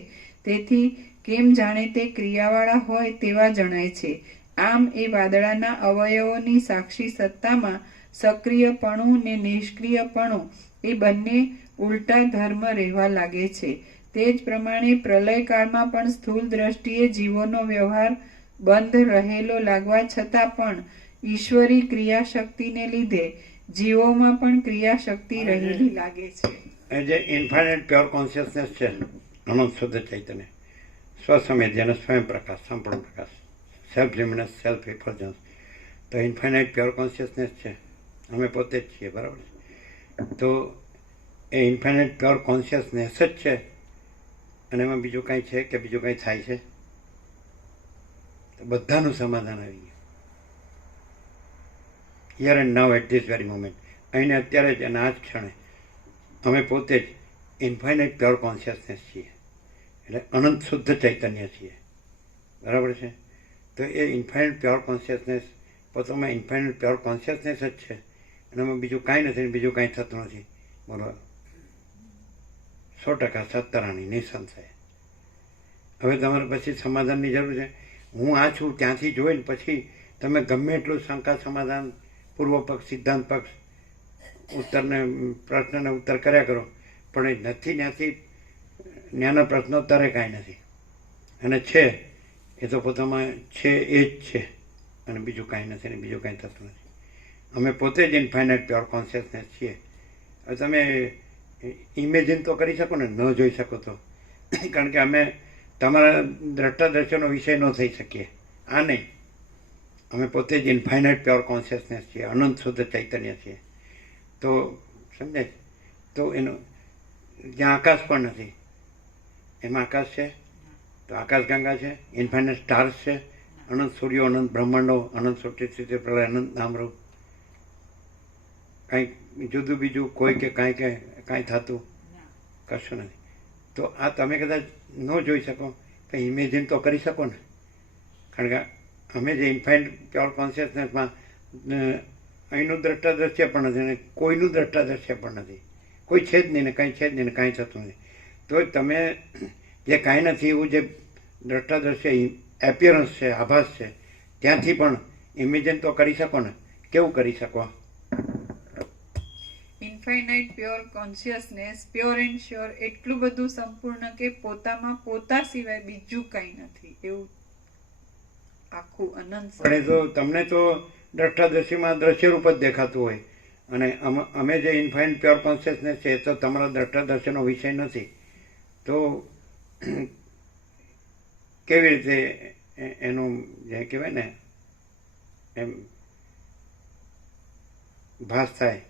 તેથી કેમ જાણે તે ક્રિયાવાળા હોય તેવા જણાય છે. આમ એ વાદળાના અવયવોની સાક્ષી સત્તામાં સક્રિયપણું ને નિષ્ક્રિયપણું એ બંને ઉલટા ધર્મ રહેવા લાગે છે. તે જ પ્રમાણે પ્રલયકાળમાં પણ સ્થૂળ દ્રષ્ટિએ જીવોનો વ્યવહાર બંધ રહેલો લાગવા છતાં પણ ઈશ્વરી ક્રિયાશક્તિને લીધે જીવોમાં પણ ક્રિયાશક્તિ રહેલી લાગે છે. એ જે ઇન્ફાઇનાઇટ પ્યોર કોન્શિયસનેસ છે, અનંત શુદ્ધ ચૈતન્ય, સ્વસંવેદ્ય અને સ્વયં પ્રકાશ, સંપૂર્ણ પ્રકાશ, સેલ્ફ લિમિનસ, સેલ્ફ ઇફલ્જન્સ, તો ઇન્ફાઇનાઇટ પ્યોર કોન્શિયસનેસ છે, અમે પોતે જ છીએ, બરાબર છે? તો એ ઇન્ફાઇનાઇટ પ્યોર કોન્શિયસનેસ જ છે, અને એમાં બીજું કાંઈ છે કે બીજું કાંઈ થાય છે? તો બધાનું સમાધાન આવી ગયું. Here and now at this very moment, અહીંને અત્યારે જ અને આ જ ક્ષણે અમે પોતે જ ઇન્ફાઇનાઇટ પ્યોર કોન્શિયસનેસ છીએ, એટલે અનંત શુદ્ધ ચૈતન્ય છીએ, બરાબર છે? તો એ ઇન્ફાઇનાઇટ પ્યોર કોન્શિયસનેસ પોતામાં ઇન્ફાઇનાઇટ પ્યોર કોન્શિયસનેસ જ છે, એનામાં બીજું કાંઈ નથી ને બીજું કાંઈ થતું નથી. બોલો, 100% સત્તરાની નિસંશય. હવે તમારે પછી સમાધાનની જરૂર છે. હું આ છું ત્યાંથી જોઈને પછી તમે ગમે એટલું શંકા સમાધાન, પૂર્વ પક્ષ, સિદ્ધાંત પક્ષ, ઉત્તરને પ્રશ્નને ઉત્તર કર્યા કરો, પણ એ નથી ત્યાંથી ત્યાંના પ્રશ્નોત્તરે કાંઈ નથી. અને છે એ તો પોતામાં છે એ જ છે, અને બીજું કાંઈ નથી ને બીજું કાંઈ થતું નથી. અમે પોતે જ ઇન્ફાઇનાઇટ પ્યોર કોન્શિયસનેસ છીએ. હવે તમે ઇમેજિન તો કરી શકો ને, ન જોઈ શકો તો, કારણ કે અમે તમારા દ્રષ્ટાદ્રશ્યનો વિષય ન થઈ શકીએ. આ નહીં, અમે પોતે જ ઇન્ફાઇનાઇટ પ્યોર કોન્શિયસનેસ છીએ, અનંત શુદ્ધ ચૈતન્ય છીએ. તો સમજાય? તો એનું જ્યાં આકાશ પણ નથી, એમાં આકાશ છે તો આકાશગંગા છે, ઇન્ફાઇનાઇટ સ્ટાર્સ છે, અનંત સૂર્યો, અનંત બ્રહ્માંડો, અનંત સૃષ્ટિ સ્થિતિ પ્રલય, અનંત નામરૂપ. કાંઈક જુદું બીજું કોઈ કે કાંઈ થતું કશું નથી. તો આ તમે કદાચ ન જોઈ શકો પણ ઇમેજિન તો કરી શકો ને, કારણ કે અમે જે ઇન્ફાઇનાઇટ પ્યોર કોન્શિયસનેસમાં અહીંનું દ્રષ્ટાદ્રશ્ય પણ નથી અને કોઈનું દ્રષ્ટાદ્રશ્ય પણ નથી. કોઈ છે જ નહીં ને કાંઈ છે જ નહીં ને કાંઈ થતું નથી. તો તમે જે કાંઈ નથી એવું જે દ્રષ્ટાદ્રશ્ય એપિયરન્સ છે, આભાસ છે, ત્યાંથી પણ ઇમેજિન તો કરી શકો ને. કેવું કરી શકો? Infinite pure consciousness, pure and sure, એટલું બધું સંપૂર્ણ કે પોતામાં પોતા સિવાય બીજું કંઈ નથી, એવું આખું અનંત. પણ એ તો તમને તો દ્રષ્ટાદ્રશ્યમાં દ્રશ્યરૂપ જ દેખાતું હોય, અને અમે જે ઇન્ફાઇનાઇટ પ્યોર કોન્શિયસનેસ છે એ તો તમારા દ્રષ્ટાદ્રશ્યનો વિષય નથી. તો કેવી રીતે એનું જે કહેવાય ને એમ ભાસ થાય?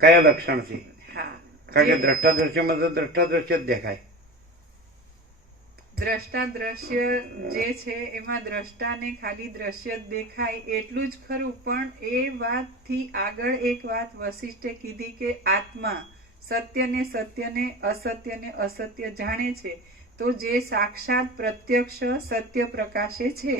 કયા લક્ષણથી? કારણ કે દ્રષ્ટાદ્રશ્યમાં તો દ્રષ્ટાદ્રશ્ય જ દેખાય. દ્રષ્ટાદ્રશ્ય જે છે એમાં દ્રષ્ટાને ખાલી દ્રશ્ય જ દેખાય એટલું જ ખરું, પણ એ વાતથી આગળ એક વાત વશિષ્ઠે કીધી કે આત્મા સત્યને સત્યને, અસત્યને અસત્ય જાણે છે. તો જે સાક્ષાત પ્રત્યક્ષ સત્ય પ્રકાશે છે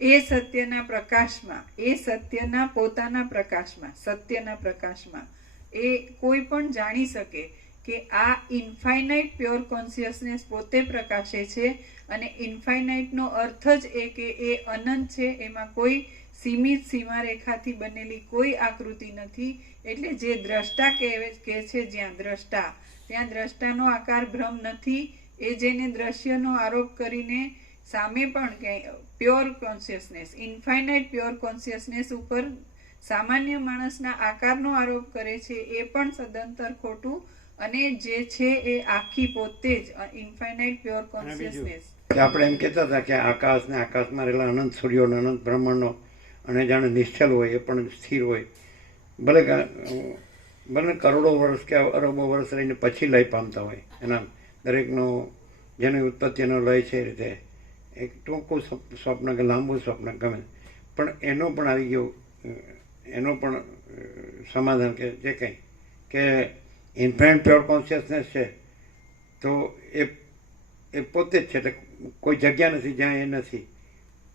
એ સત્યના પ્રકાશમાં, એ સત્યના પોતાના પ્રકાશમાં, સત્યના પ્રકાશમાં એ કોઈ પણ જાણી શકે કે આ ઇન્ફાઇનાઇટ પ્યોર કોન્શિયસનેસ પોતે પ્રકાશે છે. અને ઇન્ફાઇનાઇટનો અર્થ જ એ કે એ અનંત છે, એમાં કોઈ સીમિત સીમારેખાથી બનેલી કોઈ આકૃતિ નથી. એટલે જે દ્રષ્ટા કહે છે, જ્યાં દ્રષ્ટા, ત્યાં દ્રષ્ટાનો આકાર ભ્રમ નથી. એ જેને દ્રશ્યનો આરોપ કરીને સામે પણ કે pure consciousness, infinite pure consciousness ઉપર સામાન્ય માણસના આકારનો આરોપ કરે છે એ પણ સદંતર ખોટું. અને જે છે એ આખી પોતે જ ઇન્ફાઇનાઇટ પ્યોર કોન્શિયસનેસ. કે આપણે એમ કહેતા હતા કે આકાશ ને આકાશમાં રહેલા અનંત સૂર્યો, અનંત બ્રહ્માંડો, અને જાણે નિશ્ચલ હોય એ પણ સ્થિર હોય, ભલે કરોડો વર્ષ કે અરબો વર્ષ રહીને પછી લય પામતા હોય. એના દરેકનો જેની ઉત્પત્તિનો લય છે એ રીતે એક ટૂંકું સ્વપ્ન કે લાંબુ સ્વપ્ન ગમે, પણ એનો પણ આવી ગયો, એનો પણ સમાધાન કે જે કંઈ કે ઇન્ફાઇનાઇટ પ્યોર કોન્શિયસનેસ છે તો એ પોતે જ છે. એટલે કોઈ જગ્યા નથી જ્યાં એ નથી.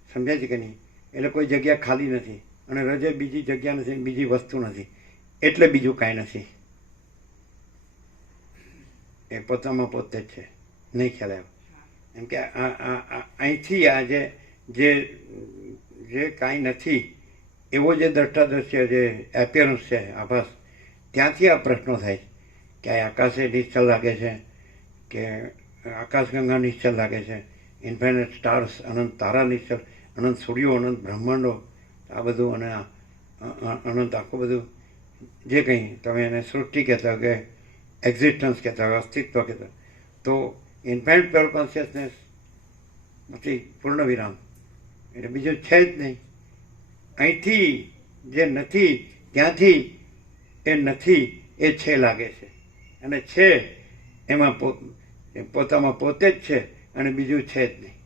સમજાય છે કે નહીં? એટલે કોઈ જગ્યા ખાલી નથી, અને રજે બીજી જગ્યા નથી, બીજી વસ્તુ નથી, એટલે બીજું કાંઈ નથી. એ પોતામાં પોતે જ છે. નહીં ખ્યાલ આવ્યો? એમ કે અહીંથી આ જે કાંઈ નથી એવો જે દ્રષ્ટાદ્રશ્ય, જે એપિયરન્સ છે, આભાસ, ત્યાંથી આ પ્રશ્નો થાય કે આ આકાશે નિશ્ચલ લાગે છે કે આકાશગંગા નિશ્ચલ લાગે છે, ઇન્ફાઇનાઇટ સ્ટાર્સ, અનંત તારા નિશ્ચલ, અનંત સૂર્યો, અનંત બ્રહ્માંડો, આ બધું, અને અનંત આખું બધું જે કંઈ તમે એને સૃષ્ટિ કહેતા કે એક્ઝિસ્ટન્સ કહેતા હોય, અસ્તિત્વ કહેતા, તો ઇન્ફાઇનાઇટ પ્યોર કોન્શિયસનેસ પછી પૂર્ણ વિરામ, એટલે બીજું છે જ નહીં. અહીંથી જે નથી ત્યાંથી એ નથી એ છે લાગે છે, અને છે એમાં પોતામાં પોતે જ છે અને બીજું છે જ નહીં.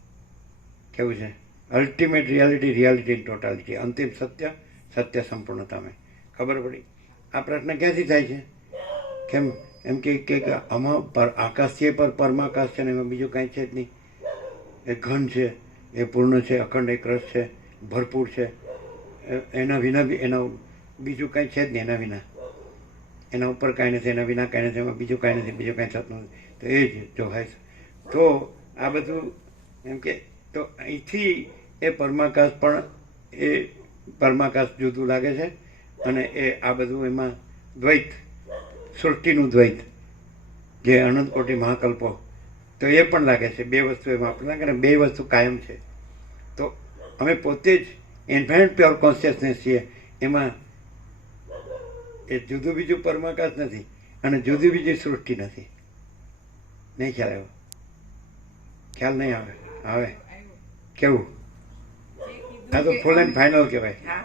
કેવું છે? Ultimate reality, reality in totality, અંતિમ સત્ય, સત્ય સંપૂર્ણતામાં. ખબર પડી? આ પ્રશ્ન ક્યાંથી થાય છે? કેમ? એમ કે આમાં આકાશ છે, પર પરમાકાશ છે ને એમાં બીજું કાંઈ છે જ નહીં. એ ઘન છે, એ પૂર્ણ છે, અખંડ એક રસ છે, ભરપૂર છે, એના વિના બી એનો બીજું કંઈ છે જ નહીં એના વિના. એના ઉપર કાંઈ નથી, એના વિના કાંઈ નથી, એમાં બીજું કાંઈ નથી, બીજું કાંઈ થતું નથી. તો એ જ જો હોય તો આ બધું એમ કે તો અહીંથી એ પરમાકાશ પણ એ પરમાકાશ જુદું લાગે છે અને એ આ બધું એમાં દ્વૈત, સૃષ્ટિનું દ્વૈત જે અનંત કોટી મહાકલ્પો, તો એ પણ લાગે છે. બે વસ્તુ એમાં આપણે લાગે ને બે વસ્તુ કાયમ છે. તો અમે પોતે જ ઇન્ફાઇનાઇટ પ્યોર કોન્શિયસનેસ છીએ. એમાં એ જુદું બીજું પરમાકાશ નથી અને જુદી બીજી સૃષ્ટિ નથી. નહીં ખ્યાલ આવ્યો? ખ્યાલ નહીં આવે? આવે કેવું? આ તો ફૂલ એન્ડ ફાઇનલ કહેવાય. હા,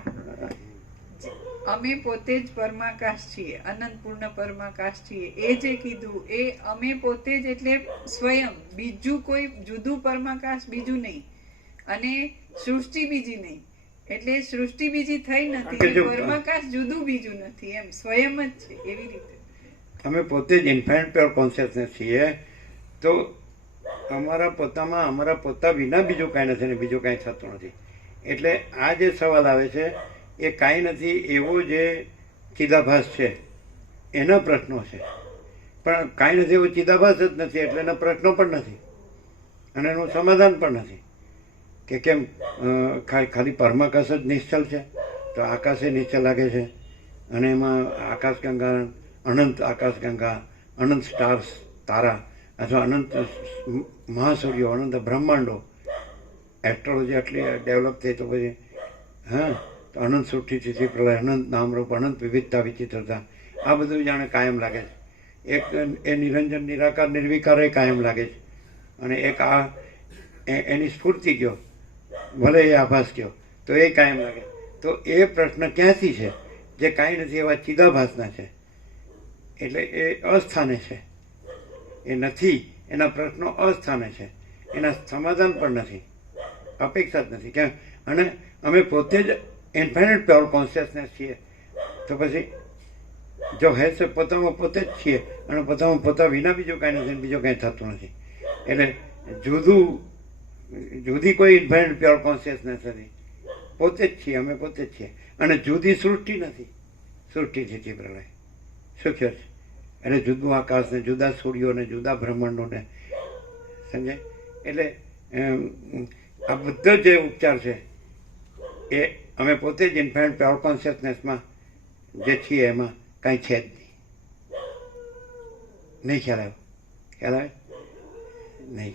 અમે પોતે જ પરમાકાશ છીએ, અનંત પૂર્ણ પરમાકાશ છીએ. એ જે કીધું એ અમે પોતે જ એટલે સ્વયં, બીજું કોઈ જુદું પરમાકાશ બીજું નહીં અને સૃષ્ટિ બીજી નહીં. એટલે સૃષ્ટિ બીજી થઈ નથી, પરમાકાશ જુદું બીજું નથી, એમ સ્વયં જ છે. એવી રીતે અમે પોતે જ ઇન્ફાઇનાઇટ પ્યોર કોન્શિયસનેસ છીએ. તો અમારા પોતા વિના બીજું કાંઈ નથી ને બીજું કાંઈ થતું નથી. એટલે આ જે સવાલ આવે છે એ કાંઈ નથી એવો જે ચિદાભાસ છે એના પ્રશ્નો છે, પણ કાંઈ નથી એવો ચિદાભાસ જ નથી એટલે એના પ્રશ્નો પણ નથી અને એનું સમાધાન પણ નથી. કે કેમ ખાલી પરમાકાશ જ નિશ્ચલ છે? તો આકાશે નિશ્ચલ લાગે છે અને એમાં આકાશગંગા, અનંત આકાશગંગા, અનંત સ્ટાર્સ, તારા અથવા અનંત મહાસૂર્યો, અનંત બ્રહ્માંડો, એસ્ટ્રોલોજી આટલી ડેવલપ થઈ તો પછી હા, તો અનંત સૃષ્ટિથી પ્રલય, અનંત નામરૂપ, અનંત વિવિધતા, વિચિત્રતા, આ બધું જાણે કાયમ લાગે છે. એક એ નિરંજન, નિરાકાર, નિર્વિકાર એ કાયમ લાગે છે અને એક આ એની સ્ફૂર્તિ કયો, ભલે એ આભાસ કયો, તો એ કાયમ લાગે. તો એ પ્રશ્ન ક્યાંથી છે જે કાંઈ નથી એવા ચિદાભાસના છે? એટલે એ અસ્થાને છે, એ નથી, એના પ્રશ્નો અસ્થાને છે, એના સમાધાન પણ નથી, અપેક્ષા જ નથી. કેમ? અને અમે પોતે જ ઇન્ફાઇનાઇટ પ્યોર કોન્શિયસનેસ છીએ. તો પછી જો હે છે પોતામાં પોતે જ છીએ અને પોતામાં પોતા વિના બીજું કાંઈ નથી, બીજું કાંઈ થતું નથી. એટલે જુદી કોઈ ઇન્ફાઇનાઇટ પ્યોર કોન્શિયસનેસ નથી. પોતે જ છીએ, અમે પોતે જ છીએ અને જુદી સૃષ્ટિ નથી. સૃષ્ટિથી પ્રલય શું કહે છે? એટલે જુદું આકાશને, જુદા સૂર્યોને, જુદા બ્રહ્માંડોને, સમજાય? એટલે આ બધો જે ઉપચાર છે એ અમે પોતે જ ઇન્ફાઇનાઇટ પ્યોર કોન્શિયસનેસમાં જે છીએ એમાં કાંઈ છે જ નહીં. નહીં ખ્યાલ આવ્યો? ખ્યાલ આવે? નહીં.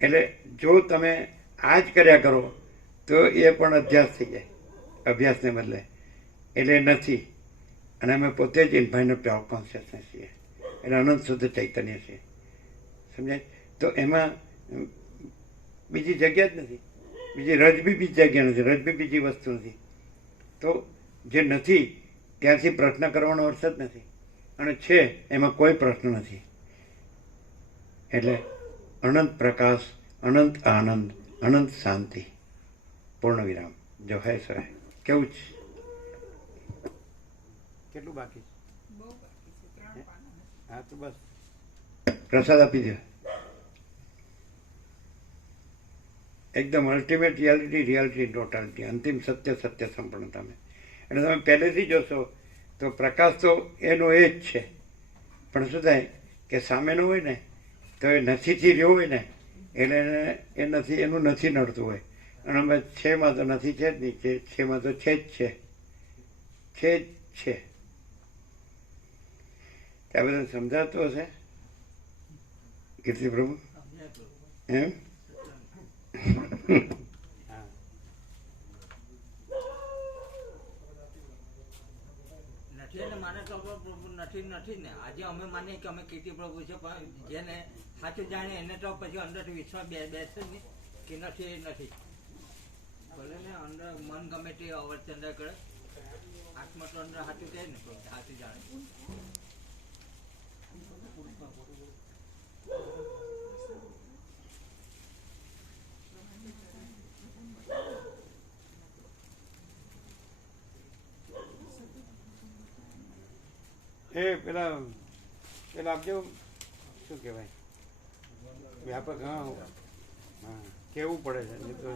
એટલે જો તમે આ જ કર્યા કરો તો એ પણ અભ્યાસ થઈ જાય, અભ્યાસને બદલે. એટલે નથી. અને અમે પોતે જ ઇન્ફાઇનાઇટ પ્યોર કોન્શિયસનેસ છીએ, એટલે અનંત શુદ્ધ ચૈતન્ય છીએ. સમજાય? તો એમાં બીજી જગ્યા જ નથી, બીજી રજ બી બીજી જગ્યા નથી, રજ બી બીજી વસ્તુ નથી. તો જે નથી ત્યાંથી પ્રશ્ન કરવાનો અર્થ જ નથી અને છે એમાં કોઈ પ્રશ્ન નથી. એટલે અનંત પ્રકાશ, અનંત આનંદ, અનંત શાંતિ, પૂર્ણ વિરામ. જો હે સો હે. કેવું છે? કેટલું બાકી? બહુ બાકી છે, 3 પાના. હા, તો બસ પ્રસાદ આપી દો. એકદમ અલ્ટિમેટ રિયાલિટી, ટોટાલિટી, અંતિમ સત્ય, સત્ય સંપૂર્ણતામાં. એટલે તમે પહેલેથી જોશો તો પ્રકાશ તો એનો એ જ છે, પણ શું થાય કે સામેનો હોય ને તો એ નથીથી રહ્યો હોય ને એટલે એ નથી, એનું નથી નડતું હોય. અને અમે છેમાં તો નથી છે જ નહીં, છેમાં તો છે જ છે જ છે. ત્યાં બધા સમજાતું હશે કીર્તિ પ્રભુ? એમ નથી એટલે માને તો પ્રભુ નથી ને. આજે અમે માનીએ કે અમે કીર્તિ પ્રભુ છે, પણ જેને સાચું જાણે એને તો પછી અંદર વિશ્વાસ બેસે ને કે નથી, એ નથી. ભલે ને અંદર મન ગમે તે અવરચંદા કરે, આત્મા તો અંદર સાચું કહે ને, સાચું જાણે. એ પેલા આપજો, શું કહેવાય, વ્યાપક. હા હા, કેવું પડે છે નહીં તો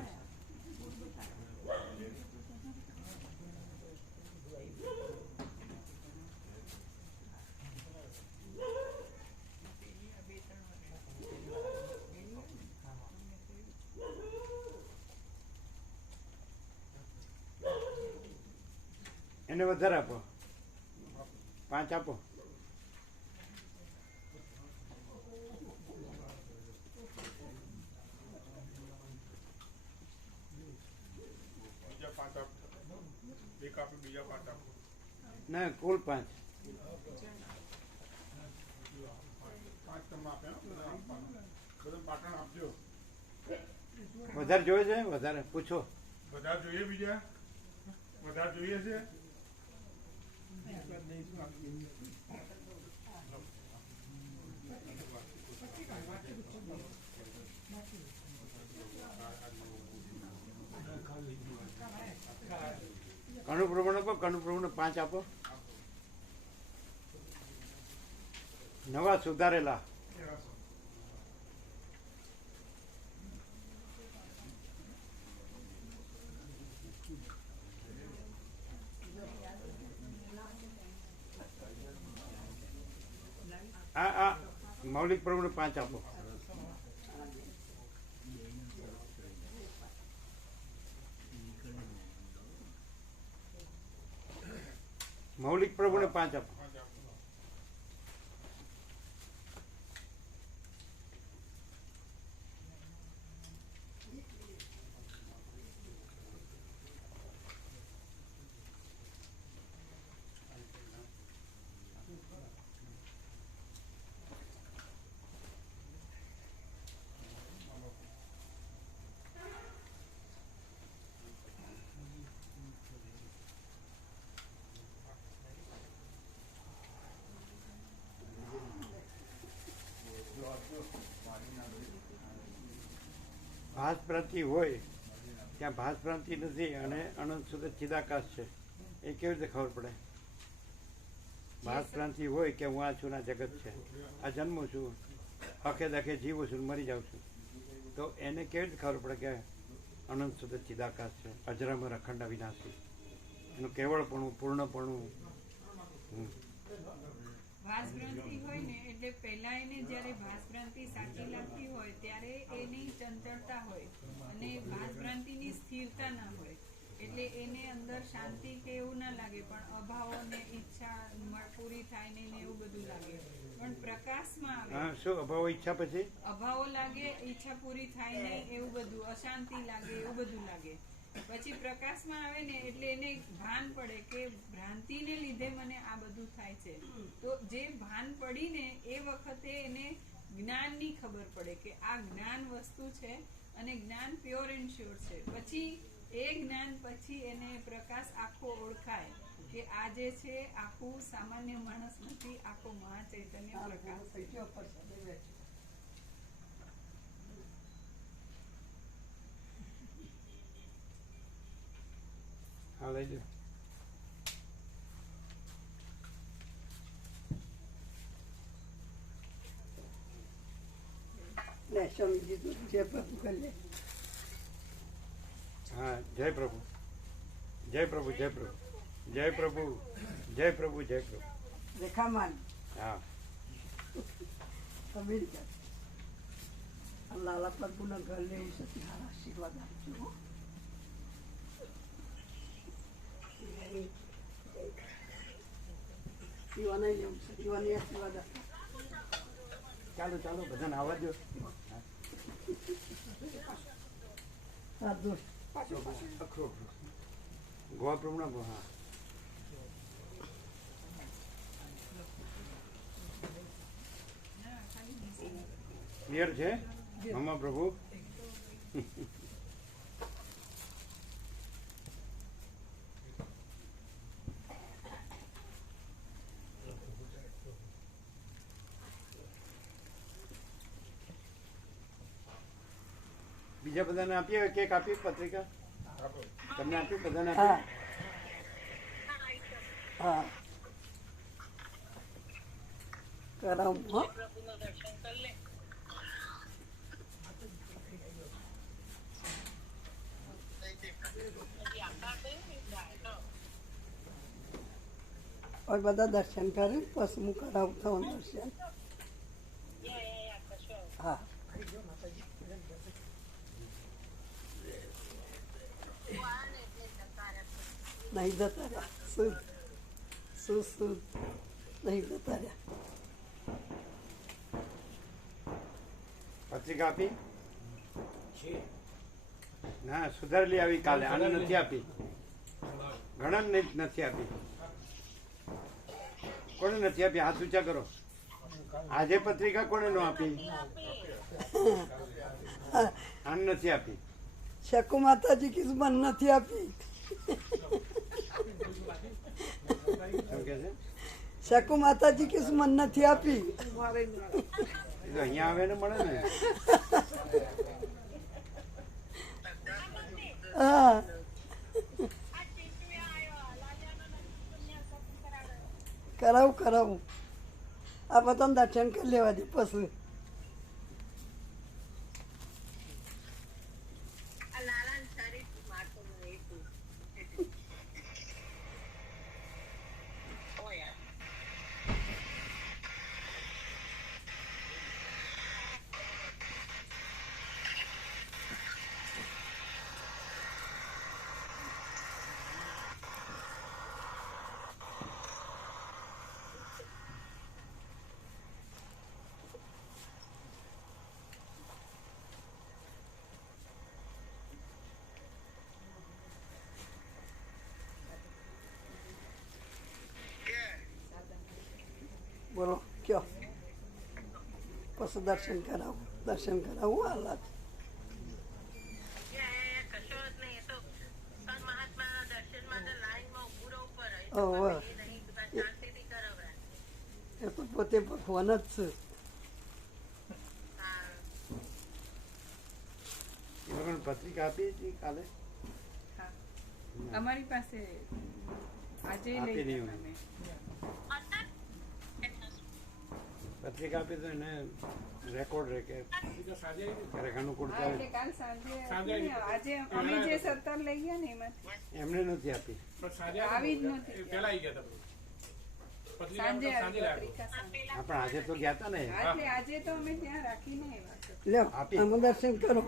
એને વધારે આપો, 5 આપો. બીજા 5 આપો. એક આપો, બીજા 5 આપો. ના, કુલ 5. 5 તમે આપ્યા, બધા આપવાના. બધા પાટણ આપજો. વધારે જોઈએ છે? વધારે પૂછો. વધારે જોઈએ? બીજા વધારે જોઈએ છે? કણુ પ્રભુને આપો, કણુ પ્રભુને 5 આપો. નવા સુધારેલા. આ મૌલિક પ્રભુને 5 આપો. મૌલિક પ્રભુને 5 આપો. ભાસ પ્રાંતિ હોય ત્યાં ભાસ પ્રાંતિ નથી અને અનંત શુદ્ધ ચિદાકાશ છે, એ કેવી રીતે ખબર પડે? ભાસ પ્રાંતિ હોય કે હું આ છું ના જગત છે, આ જન્મું છું, આખે દાખે જીવું છું, મરી જાઉં છું, તો એને કેવી રીતે ખબર પડે કે અનંત શુદ્ધ ચિદાકાશ છે, અજરામર અખંડ વિનાશી, એનું કેવળપણું, પૂર્ણપણું. ભાસભ્રાંતિ હોય ને એટલે પહેલા એને જ્યારે ભાસભ્રાંતિ સાચી લાગતી હોય ત્યારે એની ચંચળતા હોય અને ભાસભ્રાંતિની સ્થિરતા ના હોય, એટલે એને અંદર શાંતિ કે એવું ના લાગે, પણ અભાવો ને ઈચ્છા પૂરી થાય ને એવું બધું લાગે. પણ પ્રકાશમાં આવે, હા, શું અભાવ ઈચ્છા પછી અભાવો લાગે, ઈચ્છા પૂરી થાય નહીં એવું બધું, અશાંતિ લાગે એવું બધું લાગે. પછી પ્રકાશમાં આવે ને એટલે એને ભાન પડે કે ભ્રાંતિને લીધે મને આ બધું થાય છે. તો જે ભાન પડીને એ વખતે એને જ્ઞાનની ખબર પડે કે આ જ્ઞાન વસ્તુ છે અને જ્ઞાન પ્યોર એન્ડ શ્યોર છે. પછી એ જ્ઞાન પછી એને પ્રકાશ આખો ઓળખાય કે આ જે છે આખું સામાન્ય માણસ નથી, આખો મહાચૈતન્ય પ્રકાશ છે. હા, લઈ લો. હા, જય પ્રભુ, જય પ્રભુ, જય પ્રભુ, જય પ્રભુ, જય પ્રભુ, જય પ્રભુ. રેખામાન હા, અમેરિકા લાલા પ્રભુના ઘર લેવું છે, ત્યાં આશીર્વાદ આપજો. શિવાના જેવું છે, શિવાની આશીર્વાદ આપો. ચાલો ચાલો, બધાને આવવા દો. સાધુ અખરો ગોવા પ્રભુના. હા, ક્લિયર છે મામા પ્રભુ? બીજા બધાને આપીએ, કેક આપી, પત્રિકા તમને આપી, બધાને આપી. હા કરાવું. હો और બધા દર્શન કરે પછી હું કરાવું થવું દર્શન. હા નહીં જતા રહ્યા. શું નહીં જતા રહ્યા. પત્રિકા આપી ના સુધારેલી આવી કાલે આને નથી આપી ઘણા નથી આપી કોને નથી આપી હાથ ઊંચા કરો આજે પત્રિકા કોને ન આપી આને નથી આપી શકુ માતાજી કીધું મને નથી આપી શું કે છે શકુ માતાજી કીધું મને નથી આપી એ તો અહીંયા આવે ને મળે ને હા કરાવું આ બધાને દર્શન કરી લેવા દે પછી બોલો કયો પછી દર્શન કરાવું હાલ એ તો પોતે ભગવાન જ છે એ લોકોને પત્રિકા આપી હતી કાલે અમારી પાસે આજે આપી લઈ નહીં પત્રિકા આપી તો એને રેકોર્ડ રહે કે ક્યારેક અનુકૂળ એટલે કાલ સાંજે આજે અમે જે 17 લઈ ગયા ને એમાં એમને નથી આપી આવી જ નથી સાંજે આવી પત્રિકા સાંજે. હા પણ આજે તો ગયા હતા ને એટલે આજે તો અમે ત્યાં રાખીને આવ્યા. લ્યો આપી. આમાં દર્શન કરો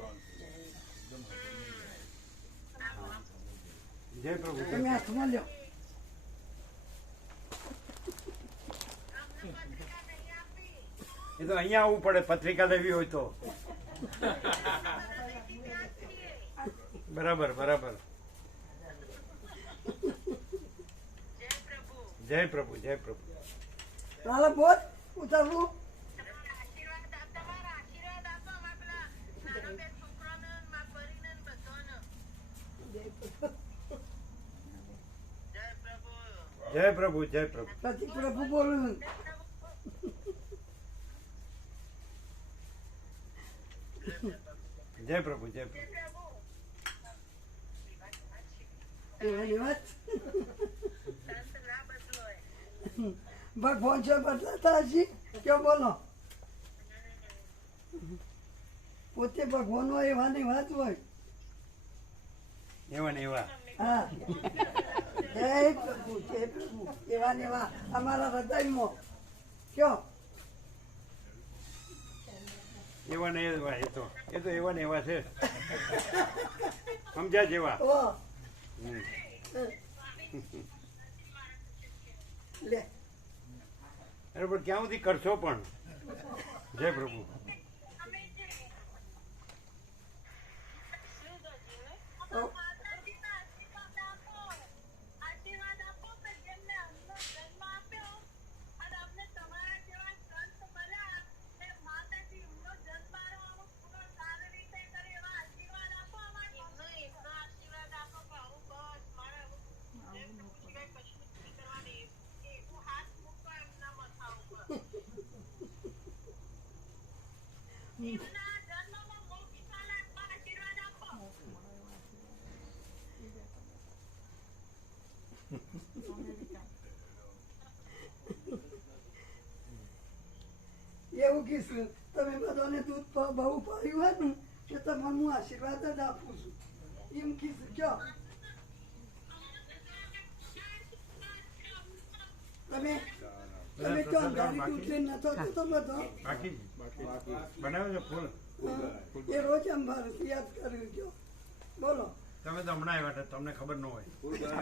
જય પ્રભુ જય તમે હાથમાં લ્યો એ તો અહીંયા આવવું પડે પત્રિકા લેવી હોય તો બરાબર જય પ્રભુ લાલા બોલ ઉતારવું જય પ્રભુ પછી પ્રભુ બોલું જય પ્રભુ એવાની વાત ભગવાન છે બદલાતા હજી ક્યાં બોલો પોતે ભગવાન હોય એવાની વાત હોય એવા ને એવા હા જય પ્રભુ એવા ને એવા અમારા હૃદયમાં કયો એવા ને એવા એ તો એવા ને એવા છે સમજ્યા જેવા ઓ લે બરાબર ક્યાં સુધી કરશો પણ જય પ્રભુ એવું કીધું તમે બધાને દૂધ બહુ પાયું હોય ને કે તમને હું આશીર્વાદ જ આપું છું એમ કીધું કયો તમે તો અંધારી દૂધ લઈને નતો થતો બધો બાકી બનાવે છે ફૂલ એ રોજ અંબાર યાદ કર્યું કયો બોલો તમે તો હમણાં આવ્યા હતા, તમને ખબર ન હોય.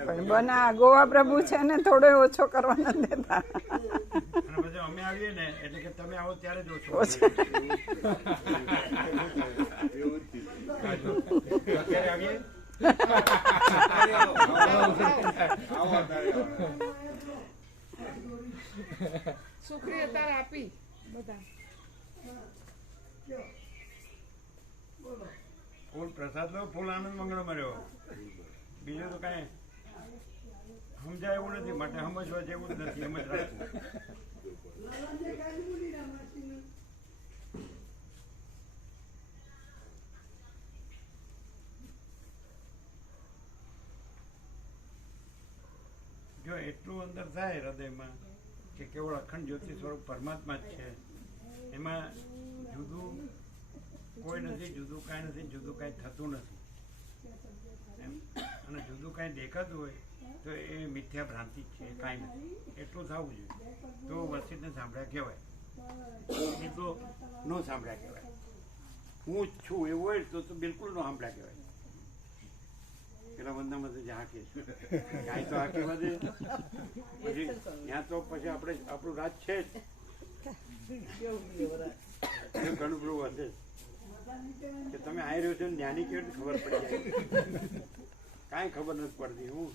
પણ બના ગોવા પ્રભુ છે ને થોડો ઓછો કરવા નથી દેતા. અને પછી અમે આવીએ ને એટલે કે તમે આવો ત્યારે જ ઓછો. અત્યારે આવીએ સુખડી અત્યારે આપી બધા ફૂલ પ્રસાદ લો, ફૂલ આનંદ મંગળ મળ્યો. બીજું તો કાંઈ સમજાય એવું નથી, માટે સમજવા જેવું જ નથી. સમજ રાખવું. જો એટલું અંદર થાય હૃદયમાં કે કેવળ અખંડ જ્યોતિ સ્વરૂપ પરમાત્મા જ છે, એમાં જુદું કોઈ નથી, જુદું કાંઈ નથી, જુદું કાંઈ થતું નથી. અને જુદું કાંઈ દેખાતું હોય તો એ મિથ્યા ભ્રાંતિ જ છે, કાંઈ નથી. એટલું થવું જોઈએ તો વસ્તીને સાંભળ્યા કહેવાય, એ તો ન સાંભળ્યા કહેવાય. હું જ છું એવું હોય તો બિલકુલ ન સાંભળ્યા કહેવાય. પેલા બંધામાં તો જ હાકે કાંઈ તો હાકે વધે પછી ત્યાં તો પછી આપણે આપણું રાજ છે જ ઘણું બધું વધે કે તમે આવી રહ્યો છો જ્ઞાની કેવી રીતે ખબર પડી જાય, કાંઈ ખબર નથી પડતી. હું